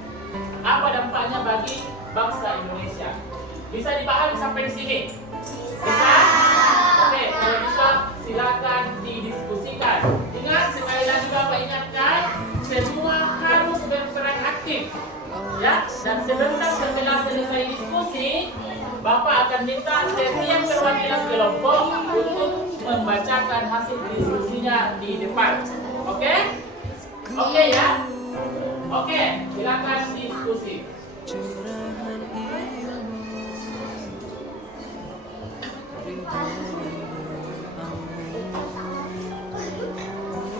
apa dampaknya bagi bangsa Indonesia. Bisa dipahami sampai di sini? Bisa? Oke, kalau bisa silakan didiskusikan. Ingat, sekali lagi Bapak ingatkan, semua harus berperan aktif. Ya, dan sebentar setelah selesai diskusi, Bapak akan minta setiap perwakilan kelompok untuk membacakan hasil diskusinya di depan. Oke? Oke ya? Oke, silakan diskusi.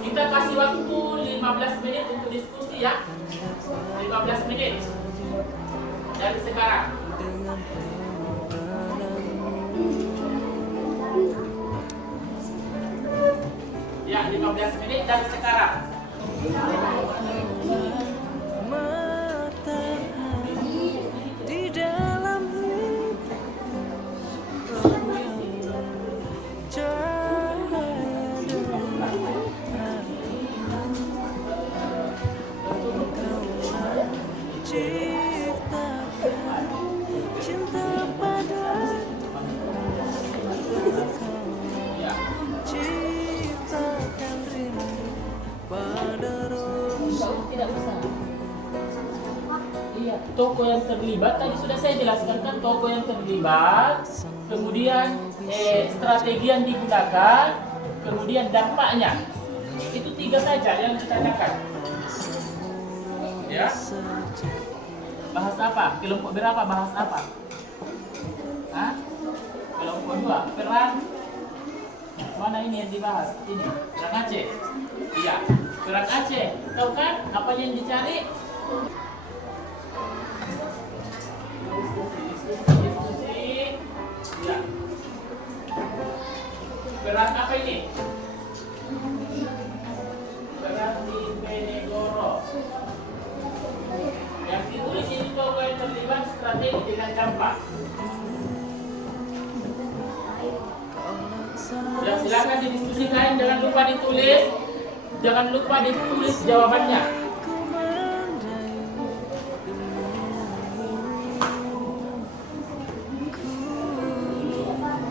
Kita kasih waktu 15 menit untuk diskusi ya. 15 menit dari sekarang. Ya, 15 menit dari sekarang. tidak usah. Iya, tokoh yang terlibat tadi sudah saya jelaskan kan, tokoh yang terlibat, kemudian strategi yang digunakan, kemudian dampaknya. Itu 3 saja yang ditanyakan. Ya. Bahas apa? Kelompok berapa bahas apa? Hah? Kelompok 2, perang. Mana ini yang dibahas? Ini, perang Aceh. Iya, perang Aceh. Tahu kan apa yang dicari? Diskusi. Ya. Perang apa ini? Perang di Benegoro. Yang ditulis ini tokoh yang terlibat, strategi dengan dampak. Ya, silakan didiskusikan, jangan lupa ditulis. Jangan lupa ditulis jawabannya.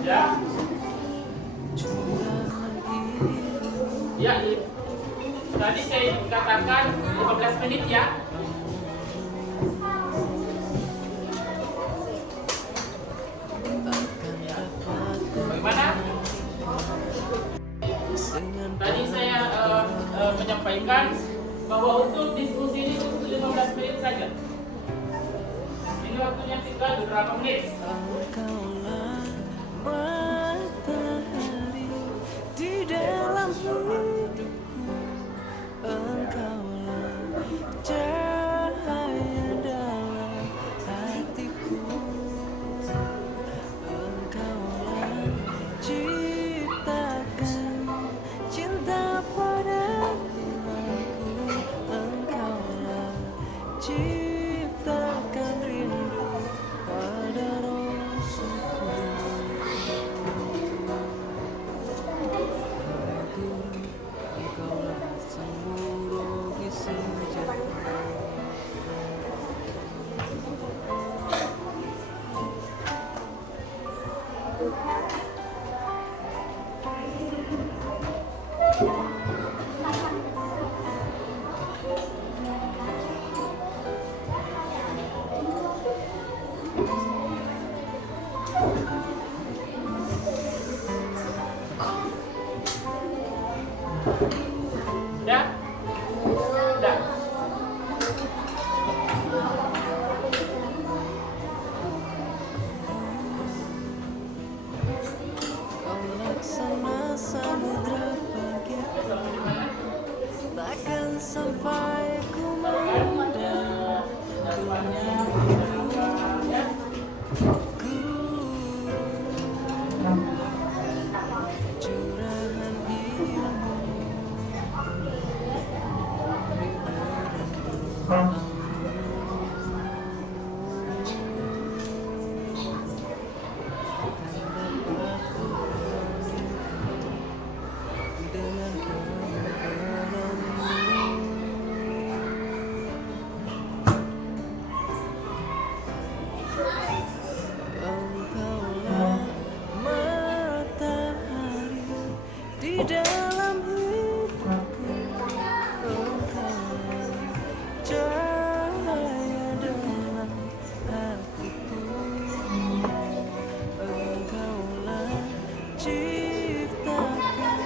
Ya. Ya, tadi saya katakan 15 menit ya. Bagaimana? Tadi saya menyampaikan bahwa untuk diskusi ini untuk 15 menit saja. Ini waktunya tinggal beberapa menit. Engkaulah matahari di dalam hidupku, engkaulah cahaya dalam hatiku, engkaulah ciptakan cinta pada diriku, engkaulah ciptakan rindu pada rasaku. Aku, engkaulah seluruh isi sejahtera. Sudah? Sudah. Kau laksana samudra bagiku, takkan sampai ku memandang curahan ilmu. Engkaulah matahari di dalam hidupku, engkaulah cahaya dalam hatiku, engkaulah ciptakan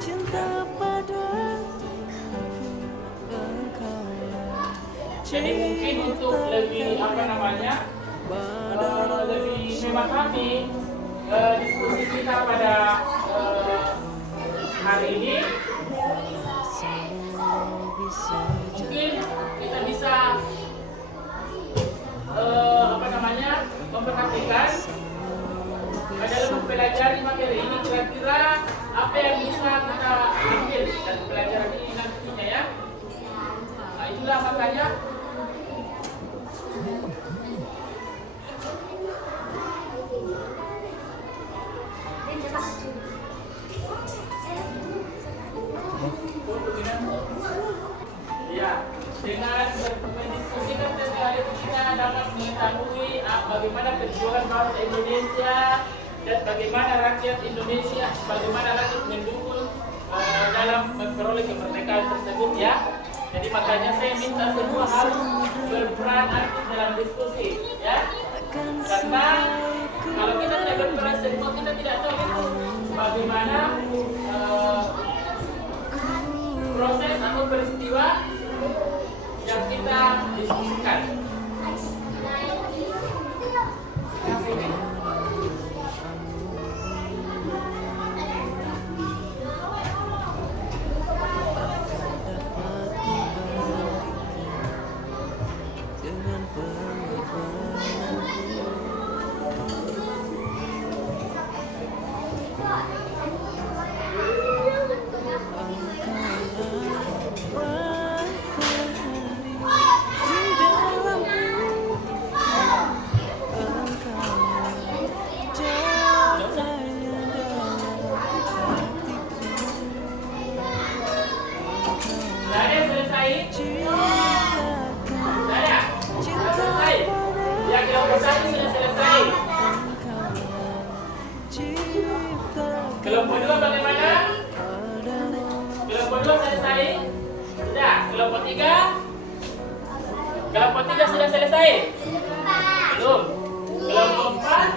cinta pada diriku, engkaulah Jadi mungkin untuk lebih lebih memahami diskusi kita pada hari ini, mungkin kita bisa memperhatikan dalam mempelajari materi ini kira-kira apa yang bisa kita ambil dari pelajaran ini nantinya ya. Nah, itulah makanya ya, dengan mendiskusikan tentang itu kita dapat mengetahui bagaimana perjuangan bangsa Indonesia dan bagaimana rakyat Indonesia, bagaimana rakyat mendukung dalam memperoleh kemerdekaan tersebut ya. Jadi makanya saya minta semua harus berperan aktif dalam diskusi, ya. Karena kalau kita tidak berperan semua, kita tidak tahu itu bagaimana proses atau peristiwa yang kita diskusikan. dengan pengorbananku. Sudah ada yang selesai? Sudah ada? Sudah selesai? Ya, kelompok satu sudah selesai. Kelompok dua bagaimana? Kelompok dua selesai? Sudah. Kelompok tiga? Kelompok tiga sudah selesai? Belum. Kelompok empat?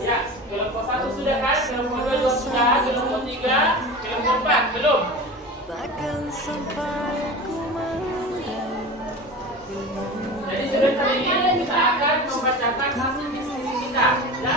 Ya, kelompok satu sudah kan? Kelompok dua juga sudah. Kelompok tiga? Kelompok empat? Belum? Takkan sampai ku meraih. Jadi sebentar ini kita akan membacakan hasil diskusi kita, ya.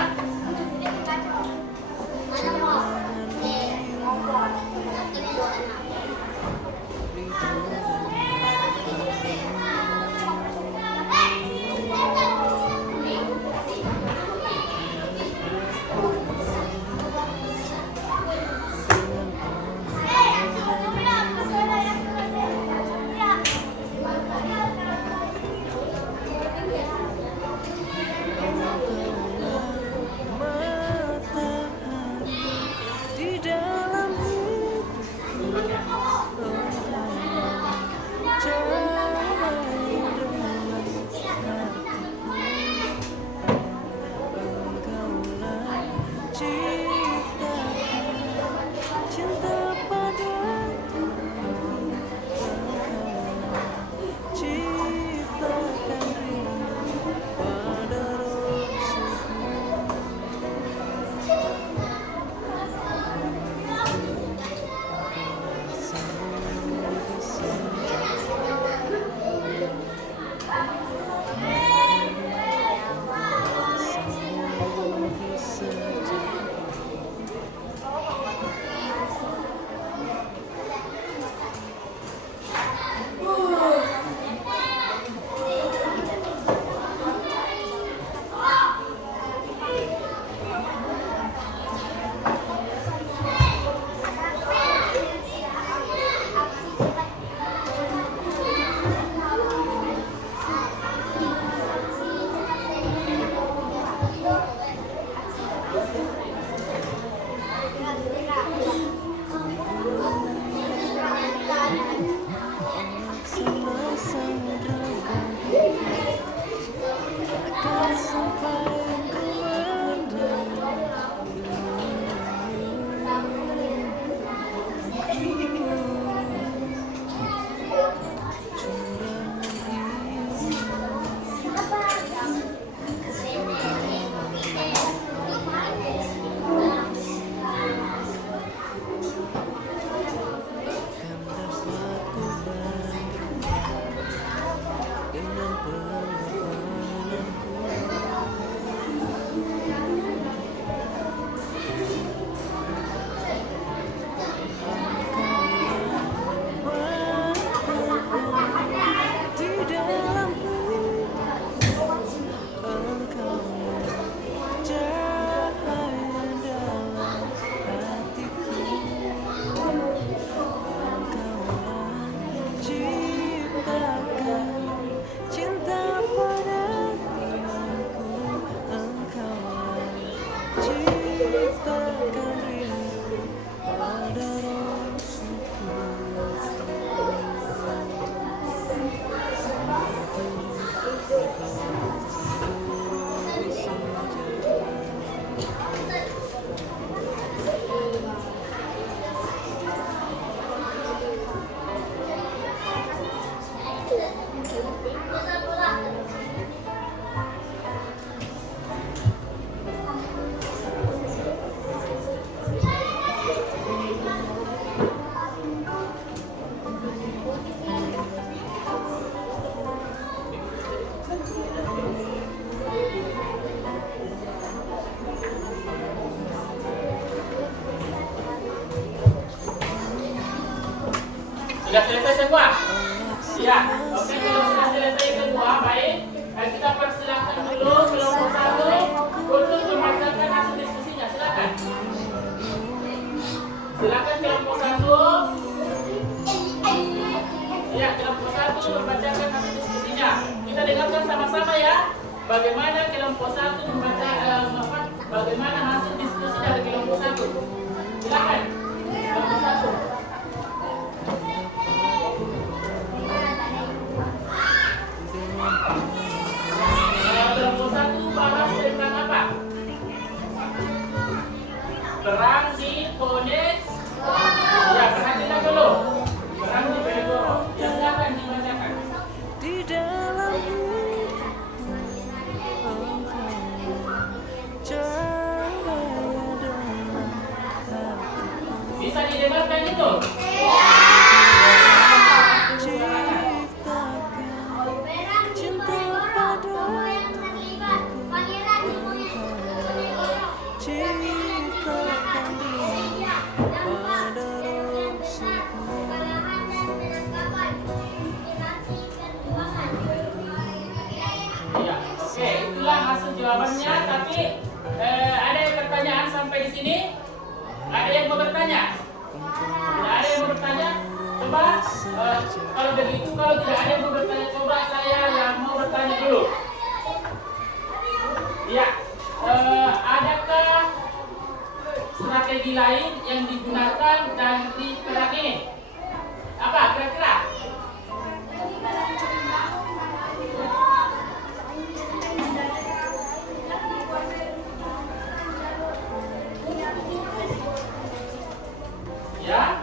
ciptakan ria pada rasaku. Sudah selesai semua? Ya, oke, kalau sudah selesai semua, baik. Dan kita persilakan dulu kelompok 1 untuk membacakan hasil diskusinya. Silakan. Silakan kelompok 1. Ya, kelompok 1 membacakan hasil diskusinya. Kita dengarkan sama-sama ya. Bagaimana kelompok 1 membaca bagaimana hasil diskusi dari kelompok 1. Silakan. Kelompok 1. Kelompok 1 bahas tentang apa? Perang di Konex. Ya, perhatikan dulu. Perang di Penegoro. Ya, silakan dibacakan. Di dalam hidupku engkau cahaya dalam hatiku. Bisa didengarkan itu? Ya, oke, itulah hasil jawabannya. Tapi ada yang pertanyaan sampai di sini? Ada yang mau bertanya? Tidak ada yang mau bertanya? Coba kalau begitu, kalau tidak ada yang mau bertanya, coba saya yang mau bertanya dulu. Ya, adakah strategi lain yang digunakan dan perang ini? Apa kira-kira? Ya,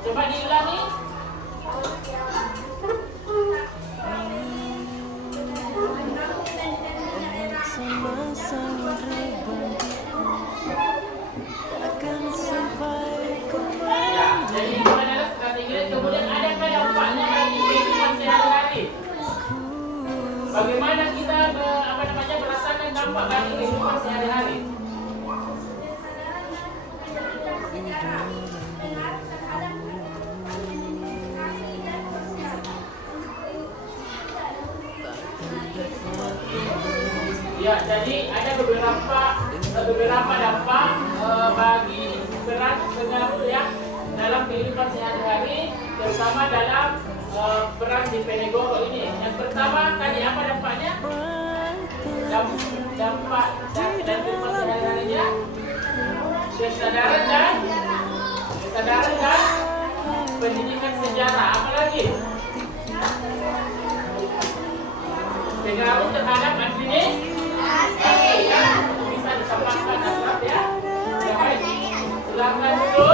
coba diulangi. Sama-sama berbagi akan sampai kembali. Ya, jadi itu adalah strategi. Kemudian ada dampaknya bagi kehidupan sehari-hari. Bagaimana kita merasakan dampak bagi kehidupan sehari-hari? Ya, jadi ada beberapa dampak bagi berat pengaruh ya dalam kehidupan sehari-hari, terutama dalam perang di Penegoro ini. Yang pertama tadi apa dampaknya? Dampak dan kehidupan sehari-harinya kesadaran dan pendidikan sejarah. Apalagi pengaruh terhadap administrasi ya, bisa ditambahkan nasab ya. Baik, silakan dulu.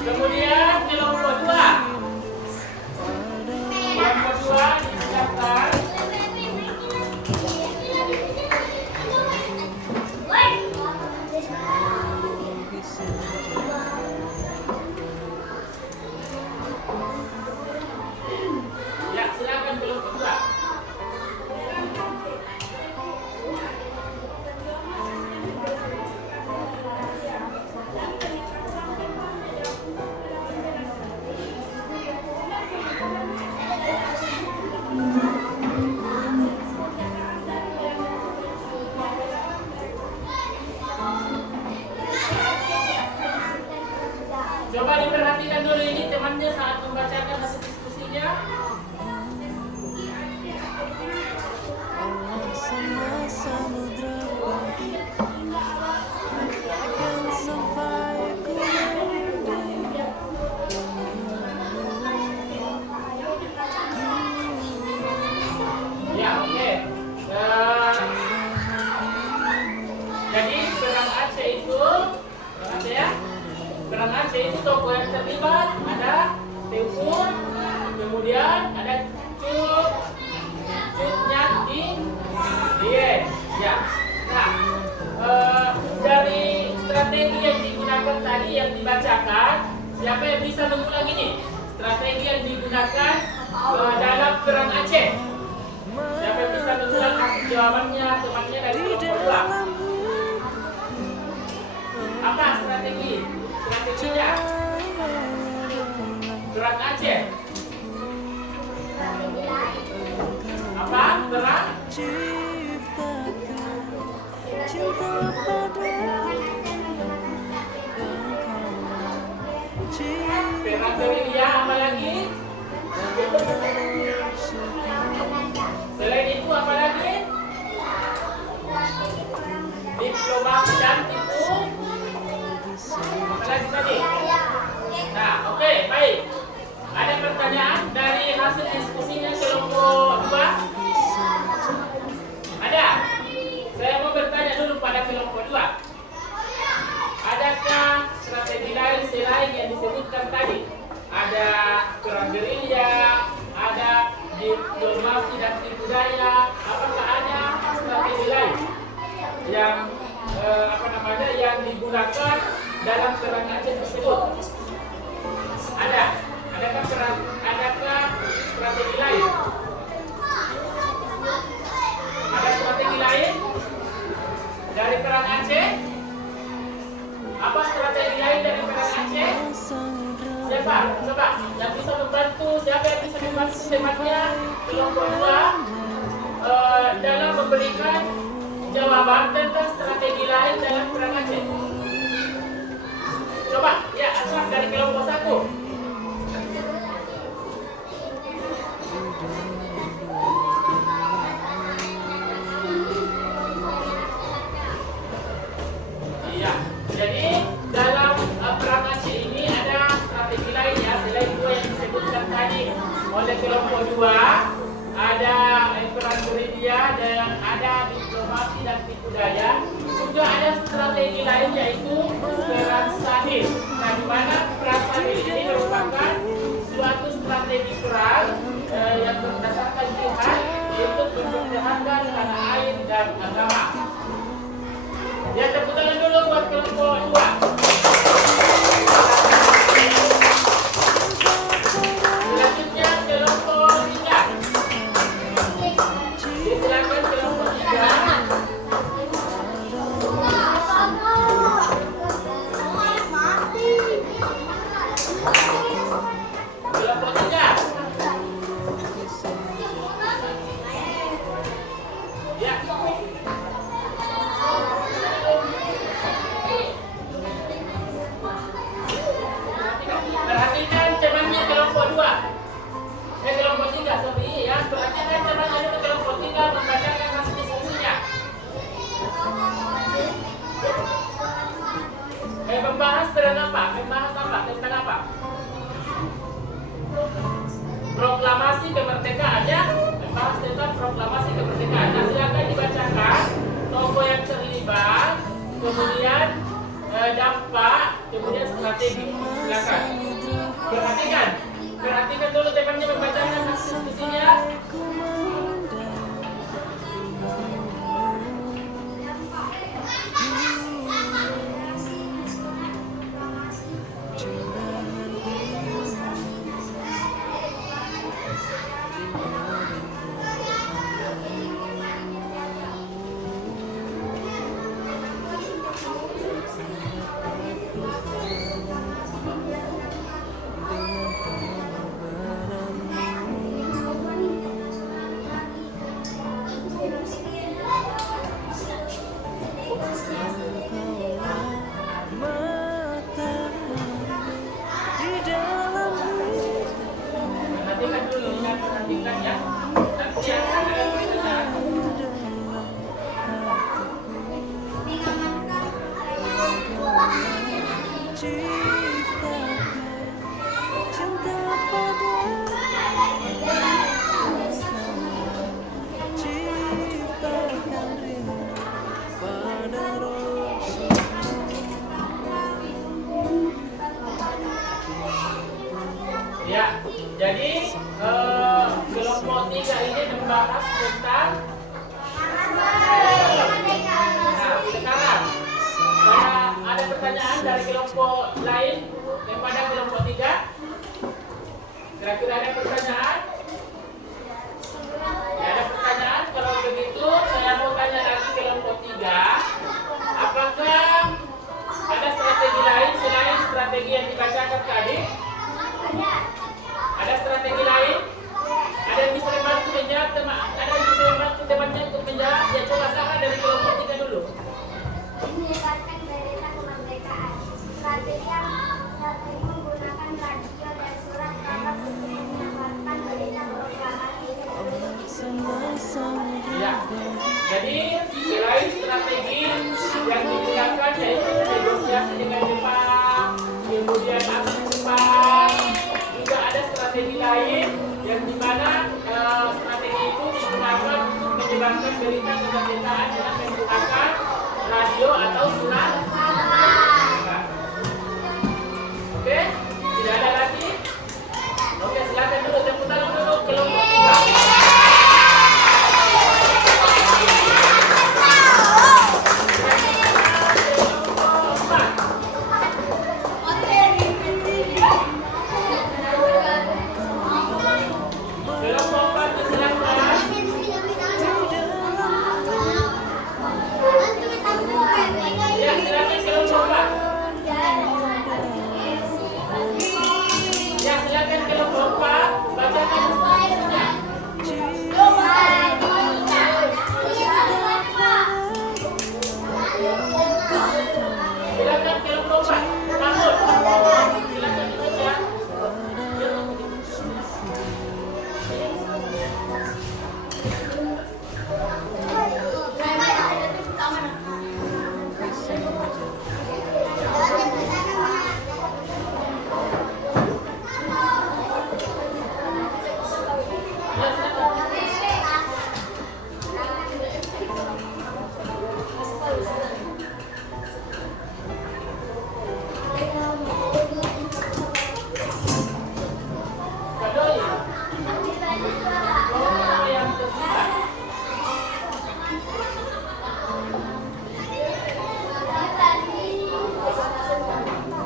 Kemudian kelompok 2 disiapkan. Ya, silakan kelompok 2. samudra bagiku, takkan sampai ku mendayung. Ya, oke. Jadi perang Aceh itu, perang Aceh itu tokoh yang terlibat ada Teuku, kemudian ada Cut Nyat Dien. Ya. Nah, dari strategi yang digunakan tadi yang dibacakan, siapa yang bisa mengulang ini? Strategi yang digunakan dalam perang Aceh. Siapa yang bisa mengulang hasil jawabannya, temannya dari kelompok 2? Apa strategi? Strateginya perang Aceh. Apa? Perang? Ciptakan cinta padaku, Perang gerilya apa lagi? Selain itu apa lagi? Diplomasi dan tipu. Apa lagi tadi? Nah, oke, baik. Ada pertanyaan dari hasil diskusinya kelompok 2? Ada? Saya mau bertanya dulu pada kelompok 2. Adakah strategi lain selain yang disebutkan tadi? Ada perang gerilya, ada diplomasi dan tipu daya. Apakah ada strategi lain yang yang digunakan dalam perang Aceh tersebut? Ada? Adakah strategi lain? Ada strategi lain dari perang Aceh? Apa strategi lain dari perang Aceh? Siapa? Coba yang bisa membantu, siapa yang bisa membantu temannya kelompok 2 dalam memberikan jawaban tentang strategi lain dalam perang Aceh? Coba, ya, Ashraf dari kelompok 1. Iya, jadi dalam perang Aceh ini ada strategi lain ya, selain 2 yang disebutkan tadi oleh kelompok 2. Ada perang gerilya dan ada diplomasi dan tipu daya. Juga ada strategi lain yaitu perang sadis. Nah, di mana perang sadis ini merupakan suatu strategi perang yang berdasarkan jihad untuk mempertahankan tanah air dan agama. Ya, tepuk tangan dulu buat kelompok 2. Selanjutnya kelompok 3. Silakan kelompok 3. Kelompok 3. Ya. Perhatikan temannya kelompok 2. Kelompok 3, sorry ya. Perhatikan temannya dulu kelompok 3 membacakan hasil diskusinya. Membahas tentang apa? Membahas apa? Tentang apa? Proklamasi kemerdekaan ya. Membahas tentang proklamasi kemerdekaan. Nah, silakan dibacakan tokoh yang terlibat, kemudian dampak, kemudian strategi. Silakan. Perhatikan dulu temannya membacakan hasil diskusinya. Jadi selain strategi yang digunakan yaitu negosiasi dengan Jepang, kemudian aksi Jepang, juga ada strategi lain yang dimana strategi itu digunakan untuk menyebarkan berita kemerdekaan dengan menggunakan radio atau surat. Oke, tidak ada lagi. Oke, silakan dulu tepuk tangan dulu kelompok kita.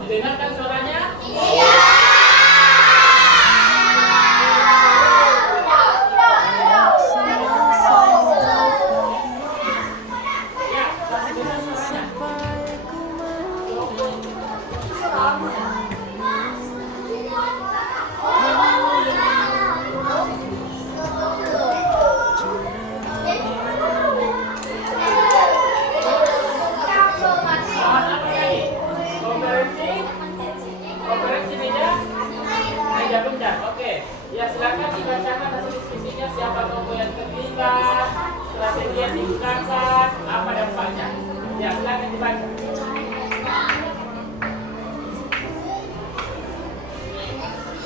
Didengarkan suaranya? Operasi meja bundar. Oke, ya silakan dibacakan hasil diskusinya, siapa tokoh yang terlibat, strategi yang digunakan, apa dampaknya. Ya silakan dibaca.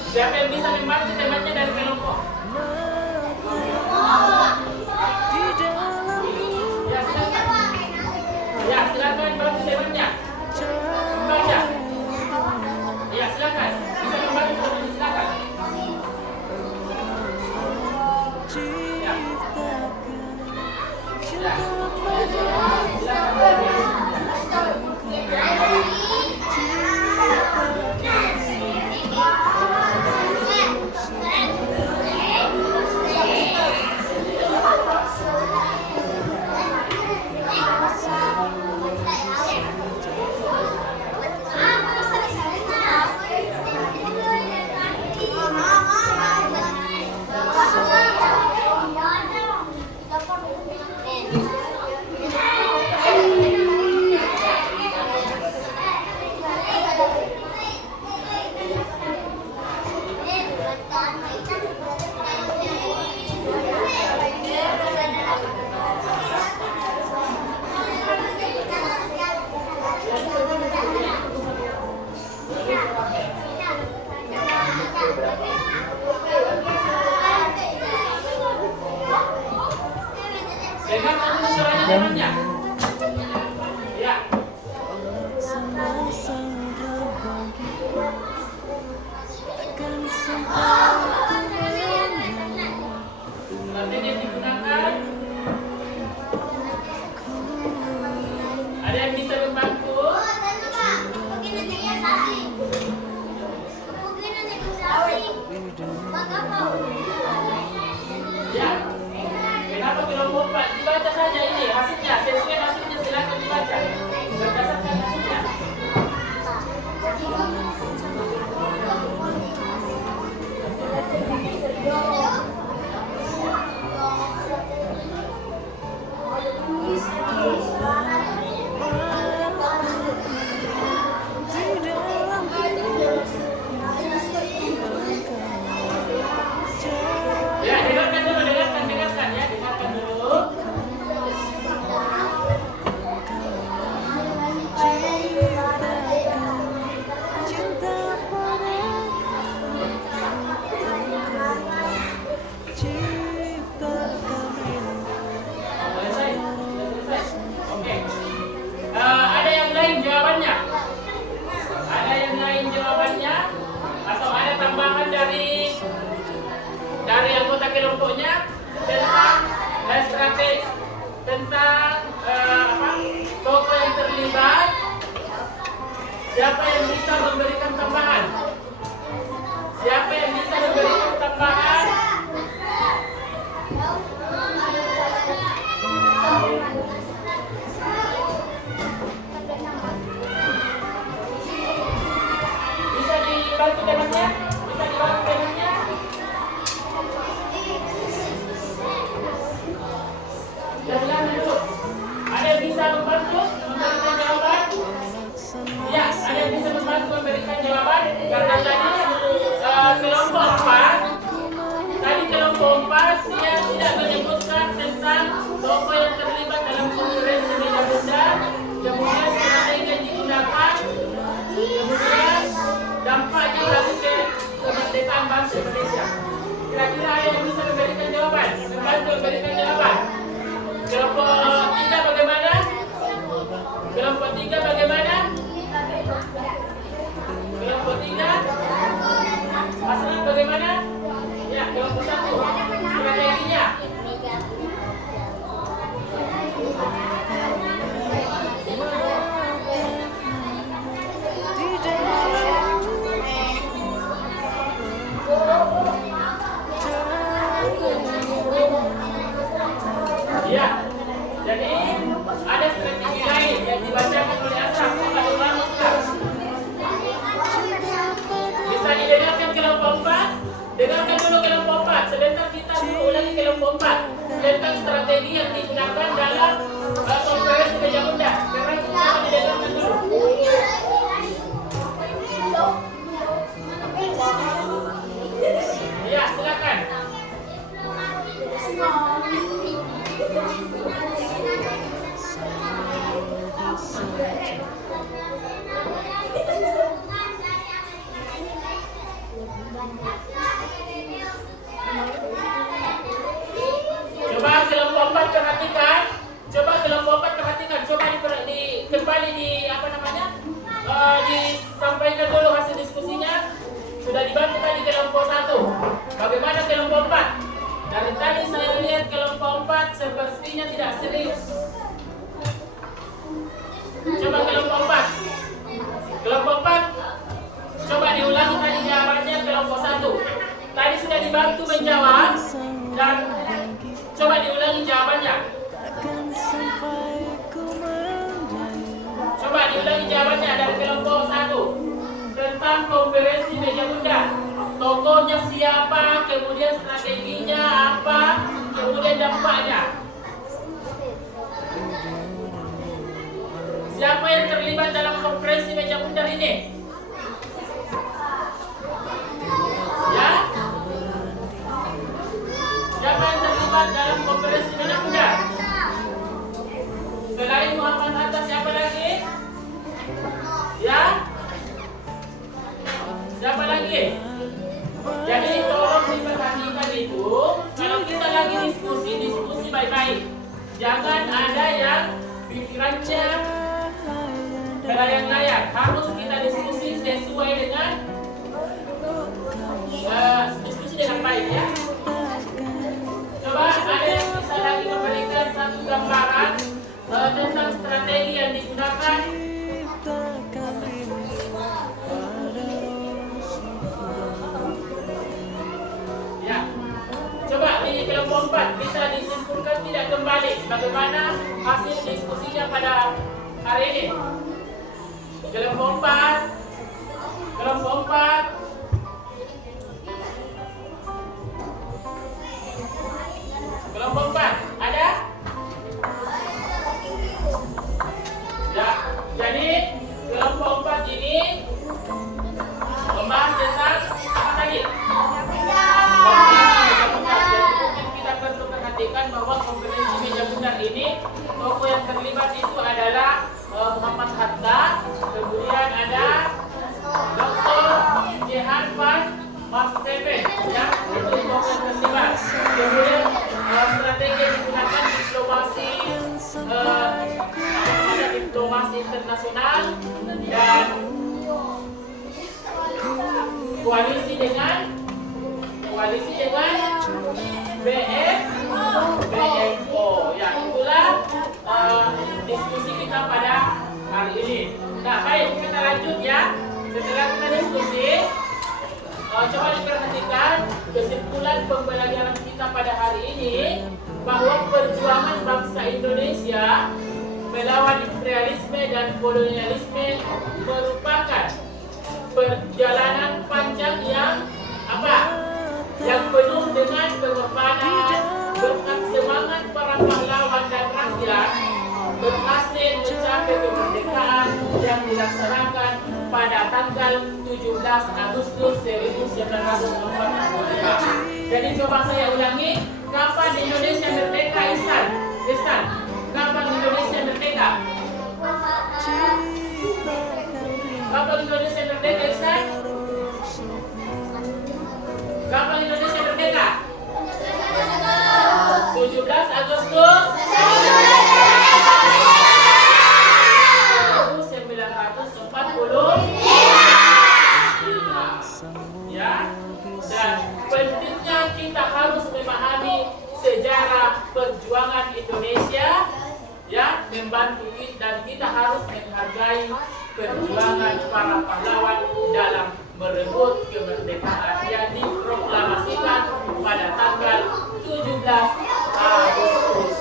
Siapa yang bisa membantu temannya dari kelompok? Ya silakan. Ya silakan bantu temannya. Baca. Ya silakan. Bisa membantu temannya, silakan. Ya. Dengarkan dulu suaranya temannya. Ya. Strategi yang digunakan. Ada yang bisa membantu? Ya. Kenapa kelompok 4? Dibaca saja ini hasilnya, sesuai hasilnya, silakan dibaca. Berdasarkan hasilnya. Siapa yang bisa memberikan tambahan? Siapa yang bisa memberikan tambahan? Bisa dibantu temannya? Bisa dibantu temannya? Ya, silakan dulu. Ada yang bisa membantu memberikan jawaban? Ya, ada yang bisa membantu memberikan jawaban? Karena tadi kelompok 4 dia tidak menyebutkan tentang tokoh yang terlibat dalam konferensi meja bundar, kemudian strategi yang digunakan, kemudian dampaknya bagi kemerdekaan bangsa Indonesia. Kira-kira ada yang bisa memberikan jawaban? Membantu memberikan jawaban? Kelompok 3 bagaimana? Kelompok 3 bagaimana? Kelompok 3? Pasangan bagaimana? Ya, kelompok 1 strateginya. Ya, jadi ada strategi lain yang dibacakan oleh Ashraf. Bisa didengarkan kelompok 4? Dengarkan dulu kelompok 4. Sebentar kita ulangi kelompok 4 tentang strategi yang digunakan dalam konferensi meja bundar. Sekarang kita didengarkan dulu. Ya, silakan. Coba kelompok 4 perhatikan. Kembali disampaikan dulu hasil diskusinya. Sudah dibantu tadi kelompok 1. Bagaimana kelompok 4? Dari tadi saya lihat kelompok 4 sepertinya tidak serius. Coba kelompok 4. Kelompok 4. Coba diulangi tadi jawabannya kelompok 1. Tadi sudah dibantu menjawab dan coba diulangi jawabannya. Coba diulangi jawabannya dari kelompok 1 tentang konferensi meja bundar. Tokohnya siapa, kemudian strateginya apa, kemudian dampaknya. Siapa yang terlibat dalam konferensi meja bundar ini? Ya? Siapa yang terlibat dalam konferensi meja bundar? Selain Muhammad Hatta, siapa lagi? Ya? Siapa lagi? Jadi tolong diperhatikan itu. Kalau kita lagi diskusi baik-baik. Jangan ada yang pikirannya melayang-layang. Harus kita diskusi sesuai dengan diskusi dengan baik ya. Coba ada yang bisa lagi memberikan satu gambaran tentang strategi yang digunakan. Ya, coba di kelompok 4 bisa disimpulkan tidak kembali bagaimana hasil diskusinya pada hari ini. Kelompok 4, kelompok 4. Kelompok 4 ada? Ya, jadi kelompok 4 ini membahas tentang apa tadi? Mungkin kita perlu perhatikan bahwa konferensi meja bundar ini tokoh yang terlibat itu adalah Muhammad Hatta, kemudian ada Dr. Jehan Van Mastepen, ya, itu tokoh yang terlibat. Kemudian strategi yang digunakan diplomasi internasional dan koalisi dengan BFO. Ya, itulah diskusi kita pada hari ini. Nah, baik, kita lanjut ya. Coba diperhatikan kesimpulan pembelajaran kita pada hari ini bahwa perjuangan bangsa Indonesia melawan imperialisme dan kolonialisme merupakan perjalanan panjang yang yang penuh dengan pengorbanan, berkat semangat para pahlawan dan rakyat berhasil mencapai kemerdekaan yang dilaksanakan pada tanggal 17 Agustus 1945. Jadi coba saya ulangi, kapan Indonesia merdeka, Ihsan? Kapan Indonesia merdeka? Kapan Indonesia merdeka, Ihsan? Kapan Indonesia merdeka? 17 Agustus 1945. Ya. Dan pentingnya kita harus memahami sejarah perjuangan Indonesia, ya, membantu kita, dan kita harus menghargai perjuangan para pahlawan dalam merebut kemerdekaan yang diproklamasikan pada tanggal 17 Agustus.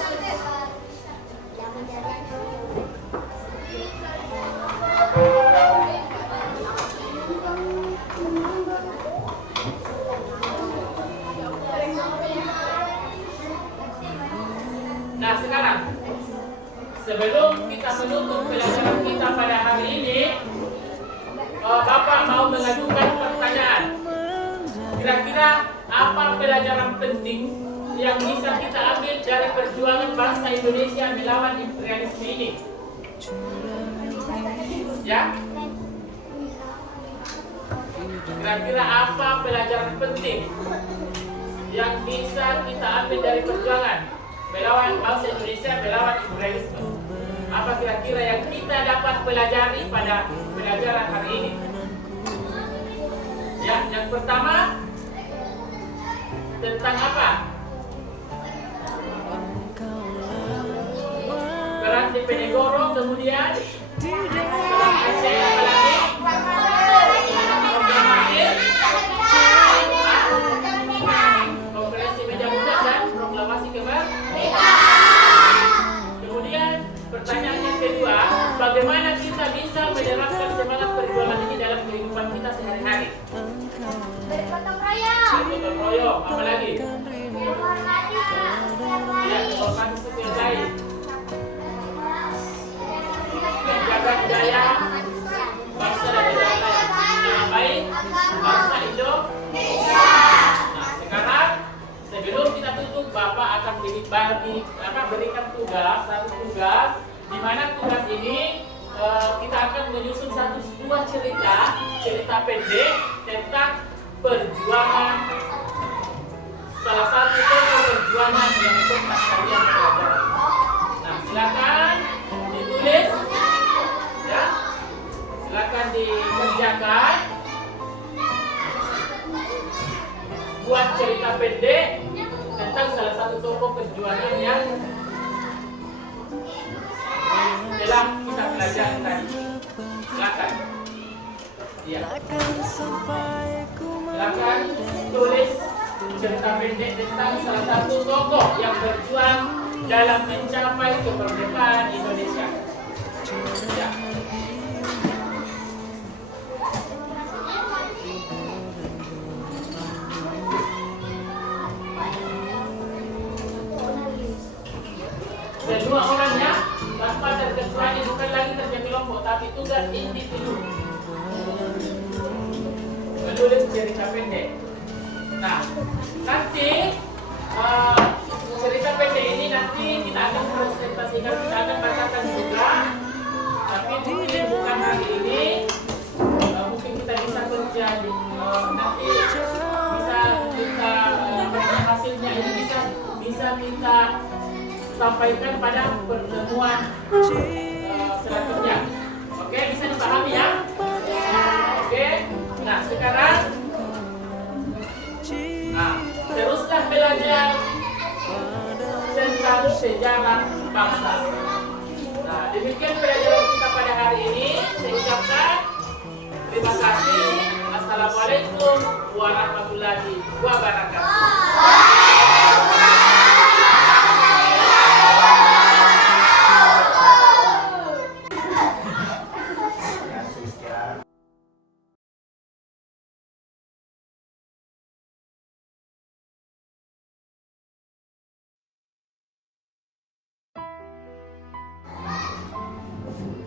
Nah, sekarang sebelum kita menutup pelajaran kita pada hari ini, Bapak mau mengajukan pertanyaan. Kira-kira apa pelajaran penting yang bisa kita ambil dari perjuangan bangsa Indonesia melawan imperialisme ini? Ya? Kira-kira apa pelajaran penting yang bisa kita ambil dari perjuangan melawan bangsa Indonesia melawan imperialisme? Apa kira-kira yang kita dapat pelajari pada pelajaran hari ini? Ya, yang pertama tentang apa? Peran Diponegoro, kemudian Peran Aceh, apa lagi? Konferensi Meja Budak dan Proklamasi Kemerdekaan. Kemudian pertanyaan yang kedua, bagaimana kita bisa menerapkan semangat perjuangan ini dalam kehidupan kita sehari-hari? Bergotong royong. Bergotong royong, apa lagi? Menghormati Ya, menghormati suku yang lain. Menjaga budaya bangsa dan negara yang baik, bangsa Indonesia. Nah, sekarang sebelum kita tutup, Bapak akan berikan satu tugas, di mana tugas ini kita akan menyusun sebuah cerita pendek tentang perjuangan, salah satu tokoh perjuangan yang pernah kalian pelajari. Nah, silakan ditulis, ya, silakan dikerjakan, buat cerita pendek tentang salah satu tokoh perjuangan yang telah kita pelajari tadi. Silakan. Iya. Silakan tulis cerita pendek tentang salah satu tokoh yang berjuang dalam mencapai kemerdekaan Indonesia. Ya. Kedua orangnya tanpa terkecuali, bukan lagi kerja kelompok, tapi tugas individu. Menulis cerita pendek. Nah, nanti cerita pendek ini nanti kita akan presentasikan, kita akan bacakan juga. Tapi mungkin bukan hari ini, mungkin kita bisa kerja nanti bisa kita hasilnya ini bisa kita sampaikan pada pertemuan selanjutnya. Oke, bisa dipahami ya? Oke. Nah, sekarang teruslah belajar tentang sejarah bangsa. Nah, demikian pelajaran kita pada hari ini. Saya ucapkan terima kasih. Assalamualaikum. Assalamualaikum warahmatullahi wabarakatuh.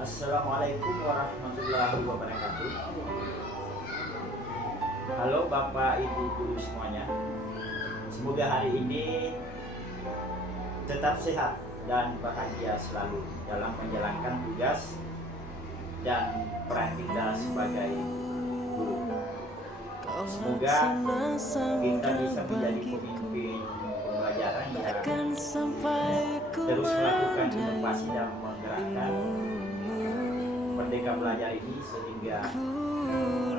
Assalamualaikum warahmatullahi wabarakatuh. Halo Bapak Ibu Guru semuanya. Semoga hari ini tetap sehat dan bahagia selalu dalam menjalankan tugas dan peran kita sebagai guru. Semoga kita bisa menjadi pemimpin pembelajaran yang terus melakukan inovasi dan menggerakkan Merdeka Belajar ini sehingga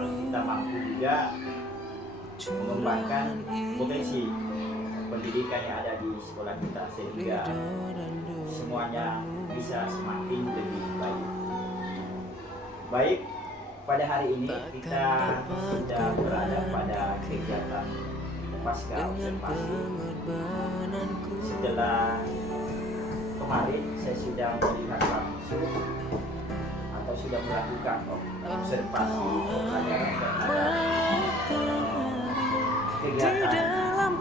kita mampu juga mengembangkan potensi pendidikan yang ada di sekolah kita sehingga semuanya bisa semakin lebih baik. Baik, pada hari ini kita sudah berada pada kegiatan pasca observasi. Setelah kemarin saya sudah melihat langsung atau sudah melakukan observasi pelajaran terhadap kegiatan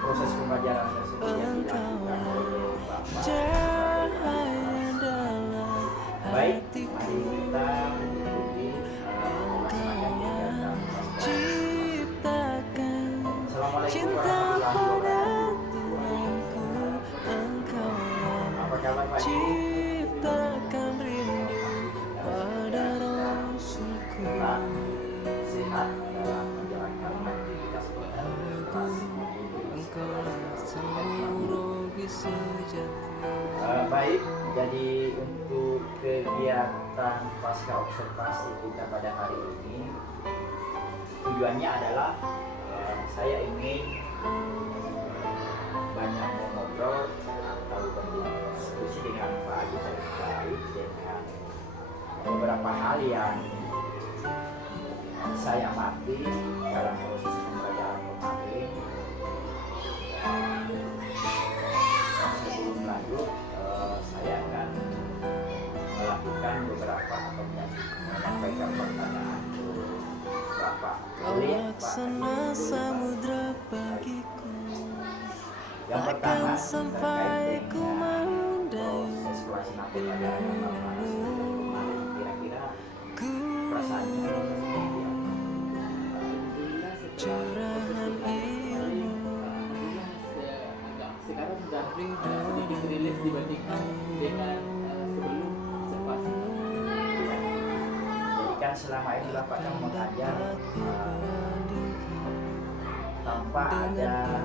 proses pembelajaran tersebut yang dilakukan oleh Bapak. Baik, mari kita mengikuti melaksanakan kegiatan pasca. Assalamualaikum warahmatullahi wabarakatuh. Apa kabar Pak Ibu? Tetap sehat dalam menjalankan aktivitas baik, jadi untuk kegiatan pasca observasi kita pada hari ini tujuannya adalah saya ingin banyak ngobrol atau berdiskusi dengan Pak Haji terkait dengan beberapa hal yang saya amati dalam proses pembelajaran kemarin. Sebelum lanjut, saya akan melakukan beberapa atau menyampaikan pertanyaan ke Bapak. Samudra bagiku Yang pertama terkait dengan dengan proses pelaksanaan pembelajaran yang Bapak kemarin, kira-kira perasaannya seperti apa? curahan ilmu Sekarang sudah sedikit rilis dibandingkan dengan sebelum observasi. Jadi kan selama ini Bapak kan mengajar tanpa ada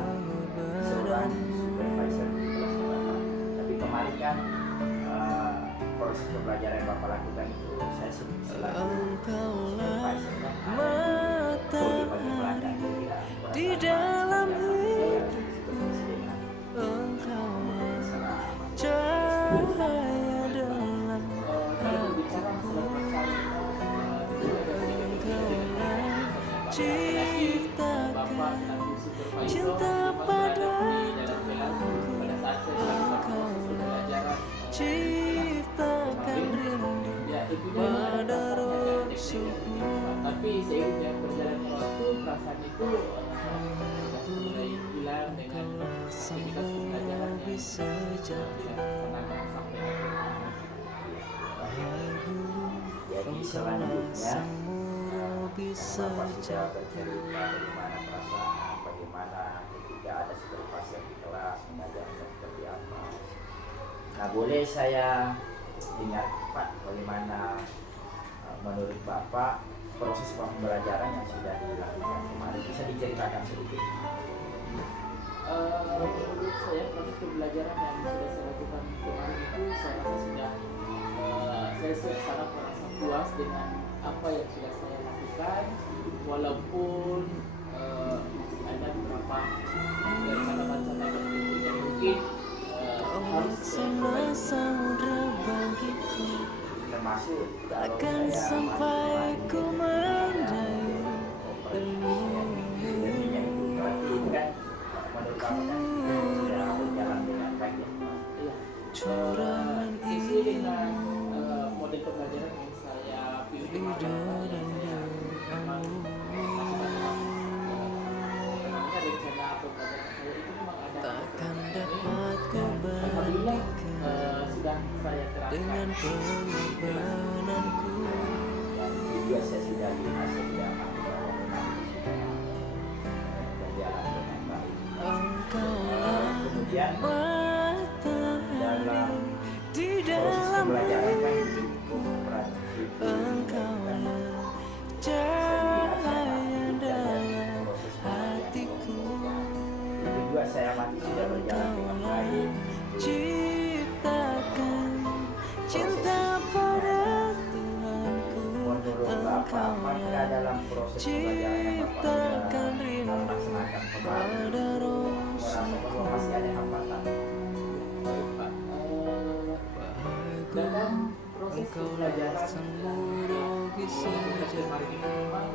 seorang supervisor di kelas Bapak. Tapi kemarin kan proses pembelajaran yang Bapak lakukan itu saya selalu supervisor yang ada di bagi pelajaran. di dalam hidupku engkaulah cahaya dalam Kalau berbicara masalah perasaan, engkaulah ciptakan Bapak selaku supervisor cinta memang berada di dalam kelas pada saat saya melakukan proses pembelajaran. ciptakan rindu Ya, tentunya pada ada rohku. tapi seiring berjalannya waktu perasaan itu mulai hilang dengan aktivitas pembelajaran yang bisa jadi dilaksanakan sampai akhir. Jadi selanjutnya bisa Bapak sudah jadi bercerita bagaimana perasaan, bagaimana ketika ada supervisor di kelas mengajarkan seperti apa. Nah, boleh saya dengar Pak bagaimana menurut Bapak proses pembelajaran yang sudah dilakukan kemarin, bisa diceritakan sedikit? Menurut saya proses pembelajaran yang sudah saya lakukan kemarin itu saya rasa sudah saya sangat merasa puas dengan apa yang sudah saya lakukan, walaupun masih ada beberapa catatan-catatan yang mungkin harus saya perbaiki. samudra bagiku Termasuk kalau takkan saya sampai amati ku kemarin mendayu sudah berjalan dengan baik ya. Iya. Curahan Sesuai dengan model pembelajaran yang saya pilih kemarin, memang masih banyak rencana pembelajaran saya itu memang ada takkan dapat ku alhamdulillah balikan sudah saya terapkan. dengan pengorbananku. Dan juga saya sudah lihat, saya sudah amati bahwa memang berjalan dengan baik. Engkaulah Kemudian matahari dalam di proses dalam pembelajaran kan hidupku. cukup Engkaulah cahaya dalam hatiku. itu juga saya amati sudah berjalan dengan baik. Ciptakan cinta pada Tuhanku. Menurut Bapak, apakah dalam proses pembelajaran yang Bapak sudah laksanakan kemarin pada merasa bahwa masih ada hambatan? Pak, dalam proses pembelajaran bisa kemarin ini memang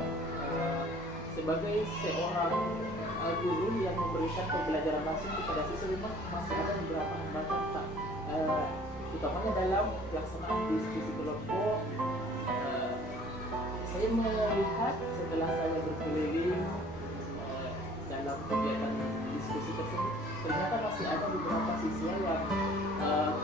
sebagai seorang guru yang memberikan pembelajaran langsung kepada siswa memang masih ada beberapa hambatan Pak, utamanya dalam pelaksanaan diskusi kelompok. Saya melihat setelah saya berkeliling dalam kegiatan diskusi tersebut, ternyata masih ada beberapa siswa yang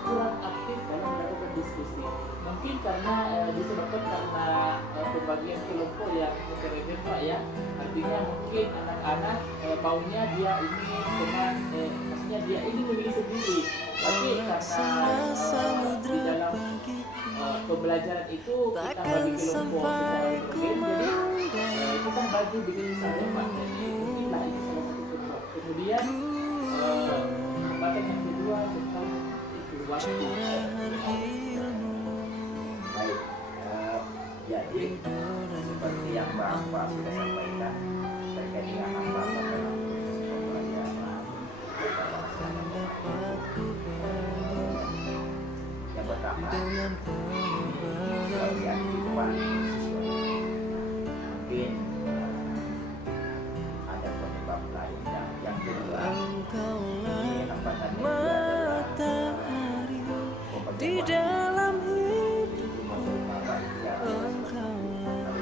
kurang aktif dalam melakukan diskusi. Mungkin karena disebabkan karena pembagian kelompok yang heterogen Pak ya. Artinya mungkin anak-anak maunya dia ini dengan maksudnya dia ini memilih sendiri. Tapi karena di dalam pembelajaran itu kita bagi kelompok secara heterogen, jadi kita bagi bikin misalnya Pak. Jadi mungkinlah itu salah satu contoh. Kemudian hambatan yang kedua tentang itu waktu. Baik, jadi seperti yang Bapak sudah sampaikan terkait dengan hambatan dalam proses pembelajaran, Takkan dapat ku balikan yang pertama dengan bagian kehidupan siswa. Mungkin ada penyebab lain, dan yang kedua Engkaulah ini hambatannya juga adalah matahari di pembagian dalam hidupku. itu menurut Bapak juga adalah Engkaulah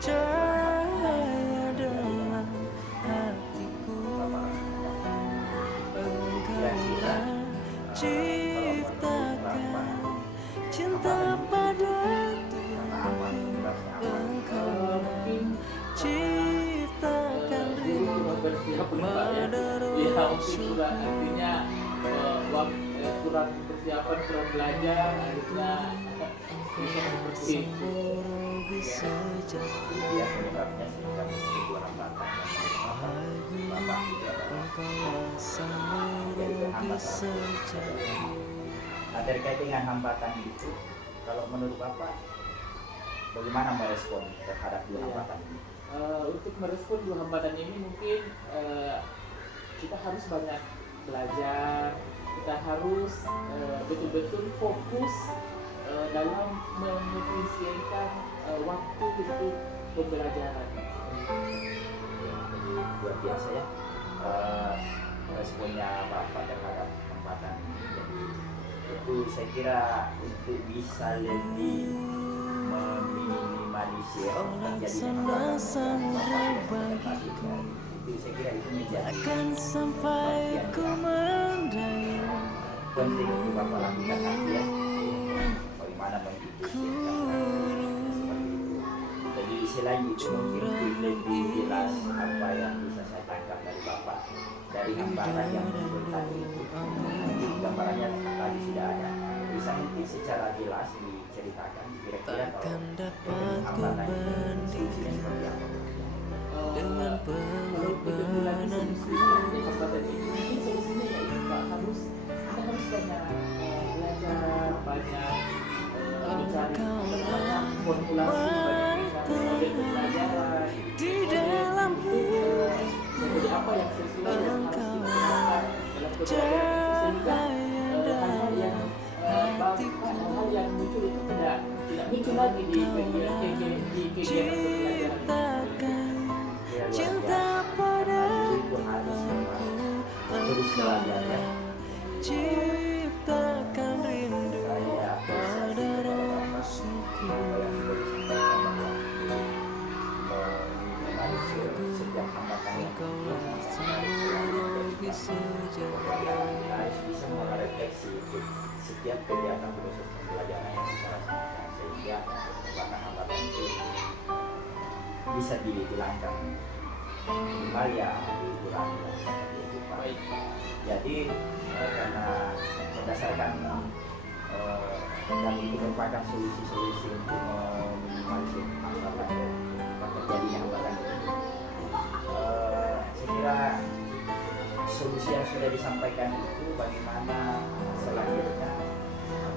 cahaya dalam hatiku. Engkaulah ciptakan cinta pada Tuhanku. Engkaulah ciptakan rindu bersiap Pak ya. pada Ya mungkin juga artinya kurang persiapan, kurang belajar, akhirnya bisa seperti itu. bisa jatuh. dia penyebabnya sehingga menjadi hambatan yang Bapak juga adalah Engkaulah sang yaitu guru bisa hambatan. jatuh. Nah, terkait dengan hambatan itu, kalau menurut Bapak bagaimana merespon terhadap dua Iya. hambatan ini? Untuk merespon dua hambatan ini mungkin kita harus banyak belajar, kita harus betul-betul fokus dalam mengefisienkan waktu untuk pembelajaran. Luar biasa ya responnya Bapak terhadap hambatan ini. Jadi itu saya kira untuk bisa lebih meminimalisir terjadinya hambatan itu saya kira itu menjadi Akan sampai ku mendayung penting untuk Bapak lakukan nanti ya, bagaimana mengefisienkan seperti itu. Jadi selain itu mungkin lebih jelas apa yang bisa saya tangkap dari Bapak dari hambatan yang muncul tadi itu. Nanti gambarannya tadi sudah ada, bisa mungkin secara jelas diceritakan kira-kira kalau takkan dapat ku hambatan ini solusinya bandingkan seperti apa. dengan Kalau kita bilang pengorbananku. solusinya hambatan ini mungkin solusinya ya itu Pak, kita harus banyak belajar, banyak mencari banyak formulasi, banyak model pembelajaran Di dalam jadi apa yang sesuai yang harus digunakan dalam pembelajaran itu, sehingga hal-hal yang bagus, hal-hal yang muncul itu tidak muncul lagi di kegiatan pembelajaran. Cinta pada itu harus memang belajar ya. Ciptakan rindu Saya pada rasulku. Setiap hambatan yang Engkaulah seluruh bisa harus bisa merefleksi setiap kegiatan proses pembelajaran yang kita laksanakan sehingga hambatan-hambatan itu bisa dihilangkan minimal ya dikurangi. Baik. Jadi karena berdasarkan dan itu merupakan solusi-solusi untuk meminimalisir hambatan terjadinya hambatan itu. Saya kira solusi yang sudah disampaikan itu bagaimana selanjutnya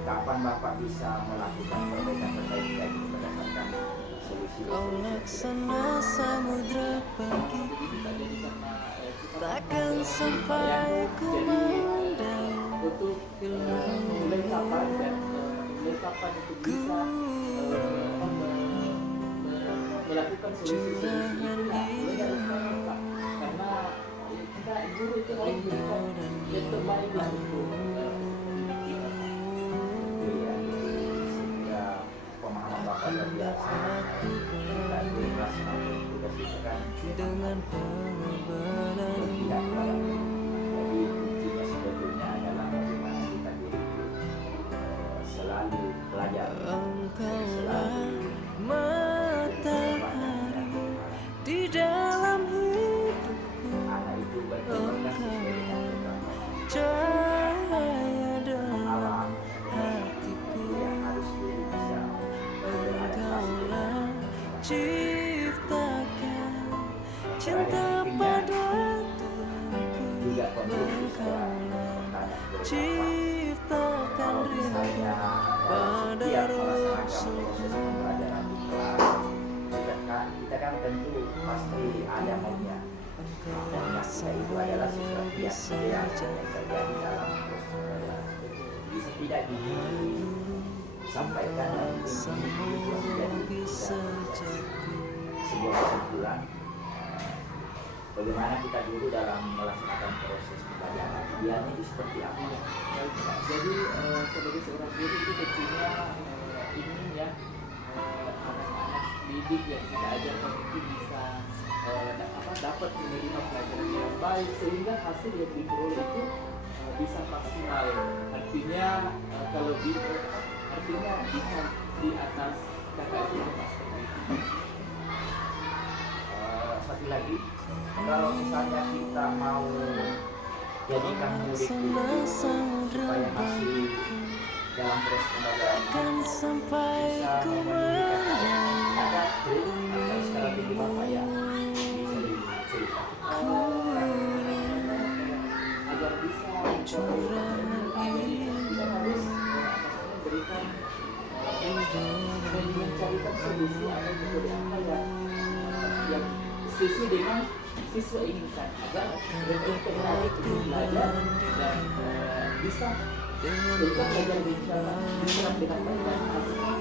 kapan Bapak bisa melakukan perbaikan-perbaikan itu berdasarkan solusi Kau laksana samudra bagiku, takkan sampai ku mendayung Untuk mulai kapan dan mulai kapan itu bisa melakukan solusi-solusi itu lah mulai dari sekarang Pak, karena kita guru itu harus memberikan yang terbaik lah untuk kita. Iya, sehingga pemahaman Bapak luar biasa. Tadi melaksanakan tugas itu kan dengan pengorbanan. berpihak kepada Tuhan. Jadi kuncinya sebetulnya adalah bagaimana kita diri selalu belajar, Engkaulah matahari di dalam hidupku, anak itu berkembang sesuai dengan perkembangan cahaya dalam alam hatiku. yang harus bisa Engkaulah ciptakan cinta pada Tuhanku. juga kondisi saya Engkaulah ciptakan rindu pada setiap melaksanakan Rasul. proses pembelajaran di kelas kita kan tentu pasti ada maunya. Maunya kita itu adalah sesuatu yang terjadi dalam proses pembelajaran. Bisa tidak disampaikan dan menjadi sebuah kesimpulan bagaimana kita dulu dalam melaksanakan proses pembelajaran idealnya itu seperti apa. Baik, Pak. Jadi sebagai seorang guru itu tentunya ingin ya anak-anak didik yang kita ajarkan itu bisa dapat menerima pelajaran yang baik sehingga hasil yang diperoleh itu bisa maksimal. Artinya kalau artinya bisa di atas kata itu seperti itu. Satu lagi, kalau misalnya kita mau jadikan murid itu supaya masih dalam proses pembelajaran Kan sampai bisa ku memberikan ada trik atau strategi Bapak yang bisa diceritakan. Agar bisa jadi kita harus memberikan mencarikan solusi atau metode apa yang sesuai dengan siswa inginkan agar mereka tertarik untuk belajar dan bisa tetap belajar dengan baik dan hasilnya.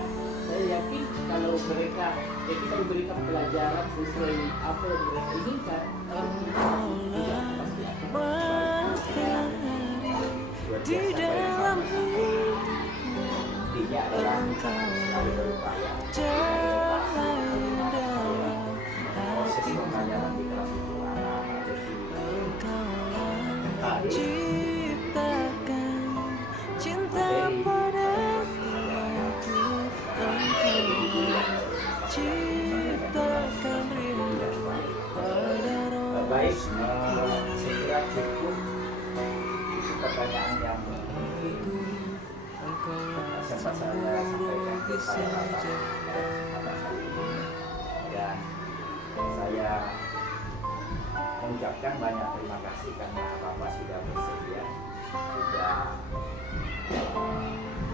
Saya yakin kalau mereka kita diberikan pelajaran sesuai apa yang mereka inginkan, hasilnya pasti akan matahari di dalam hidupku. Intinya adalah selalu berupaya Cahaya dalam proses pembelajaran di kelas itu anak-anak Engkaulah ciptakan cinta pada Tuhanku. Engkaulah ciptakan rindu pada baik, Rasulku. saya kira cukup itu pertanyaan yang Engkaulah sempat saya sampaikan kepada Bapak pada hari ini, dan saya mengucapkan banyak terima kasih karena Bapak sudah bersedia, sudah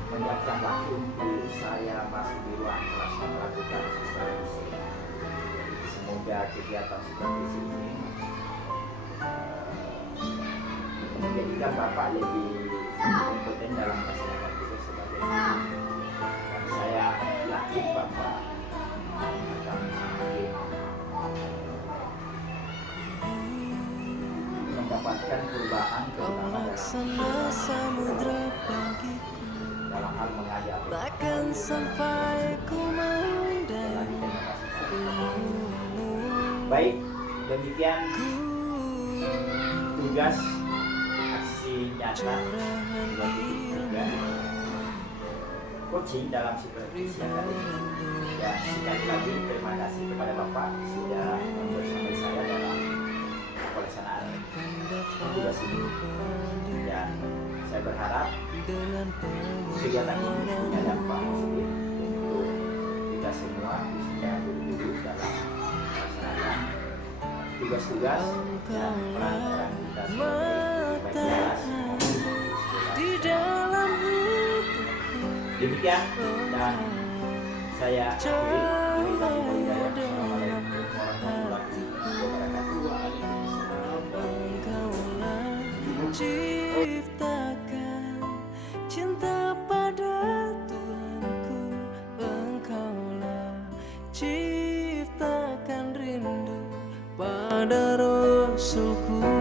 menyiapkan waktu untuk saya masuk di ruang kelas melakukan supervisi. Semoga kegiatan supervisi ini menjadikan Bapak lebih kompeten dalam melaksanakan tugas sebagai guru. Dan saya yakin Bapak akan semakin mendapat menginginkan perubahan terutama Laksana samudra bagiku, dalam hal mengajak takkan sampai ku mendai ilmumu. baik. Demikian tugas aksi nyata 2.3 coaching dalam supervisi akademik. Dan sekali lagi terima kasih kepada Bapak sudah membersamai saya dalam pelaksanaan tugas ini, dan saya berharap kegiatan ini punya dampak positif untuk kita semua, khususnya guru-guru dalam melaksanakan tugas-tugas dan peran-peran kita sebagai penjelas Di dalam hidupku demikian, dan saya akhiri. Assalamualaikum warahmatullahi wabarakatuh. Engkaulah ciptakan cinta pada Tuhanku, Engkaulah ciptakan rindu pada Rasulku.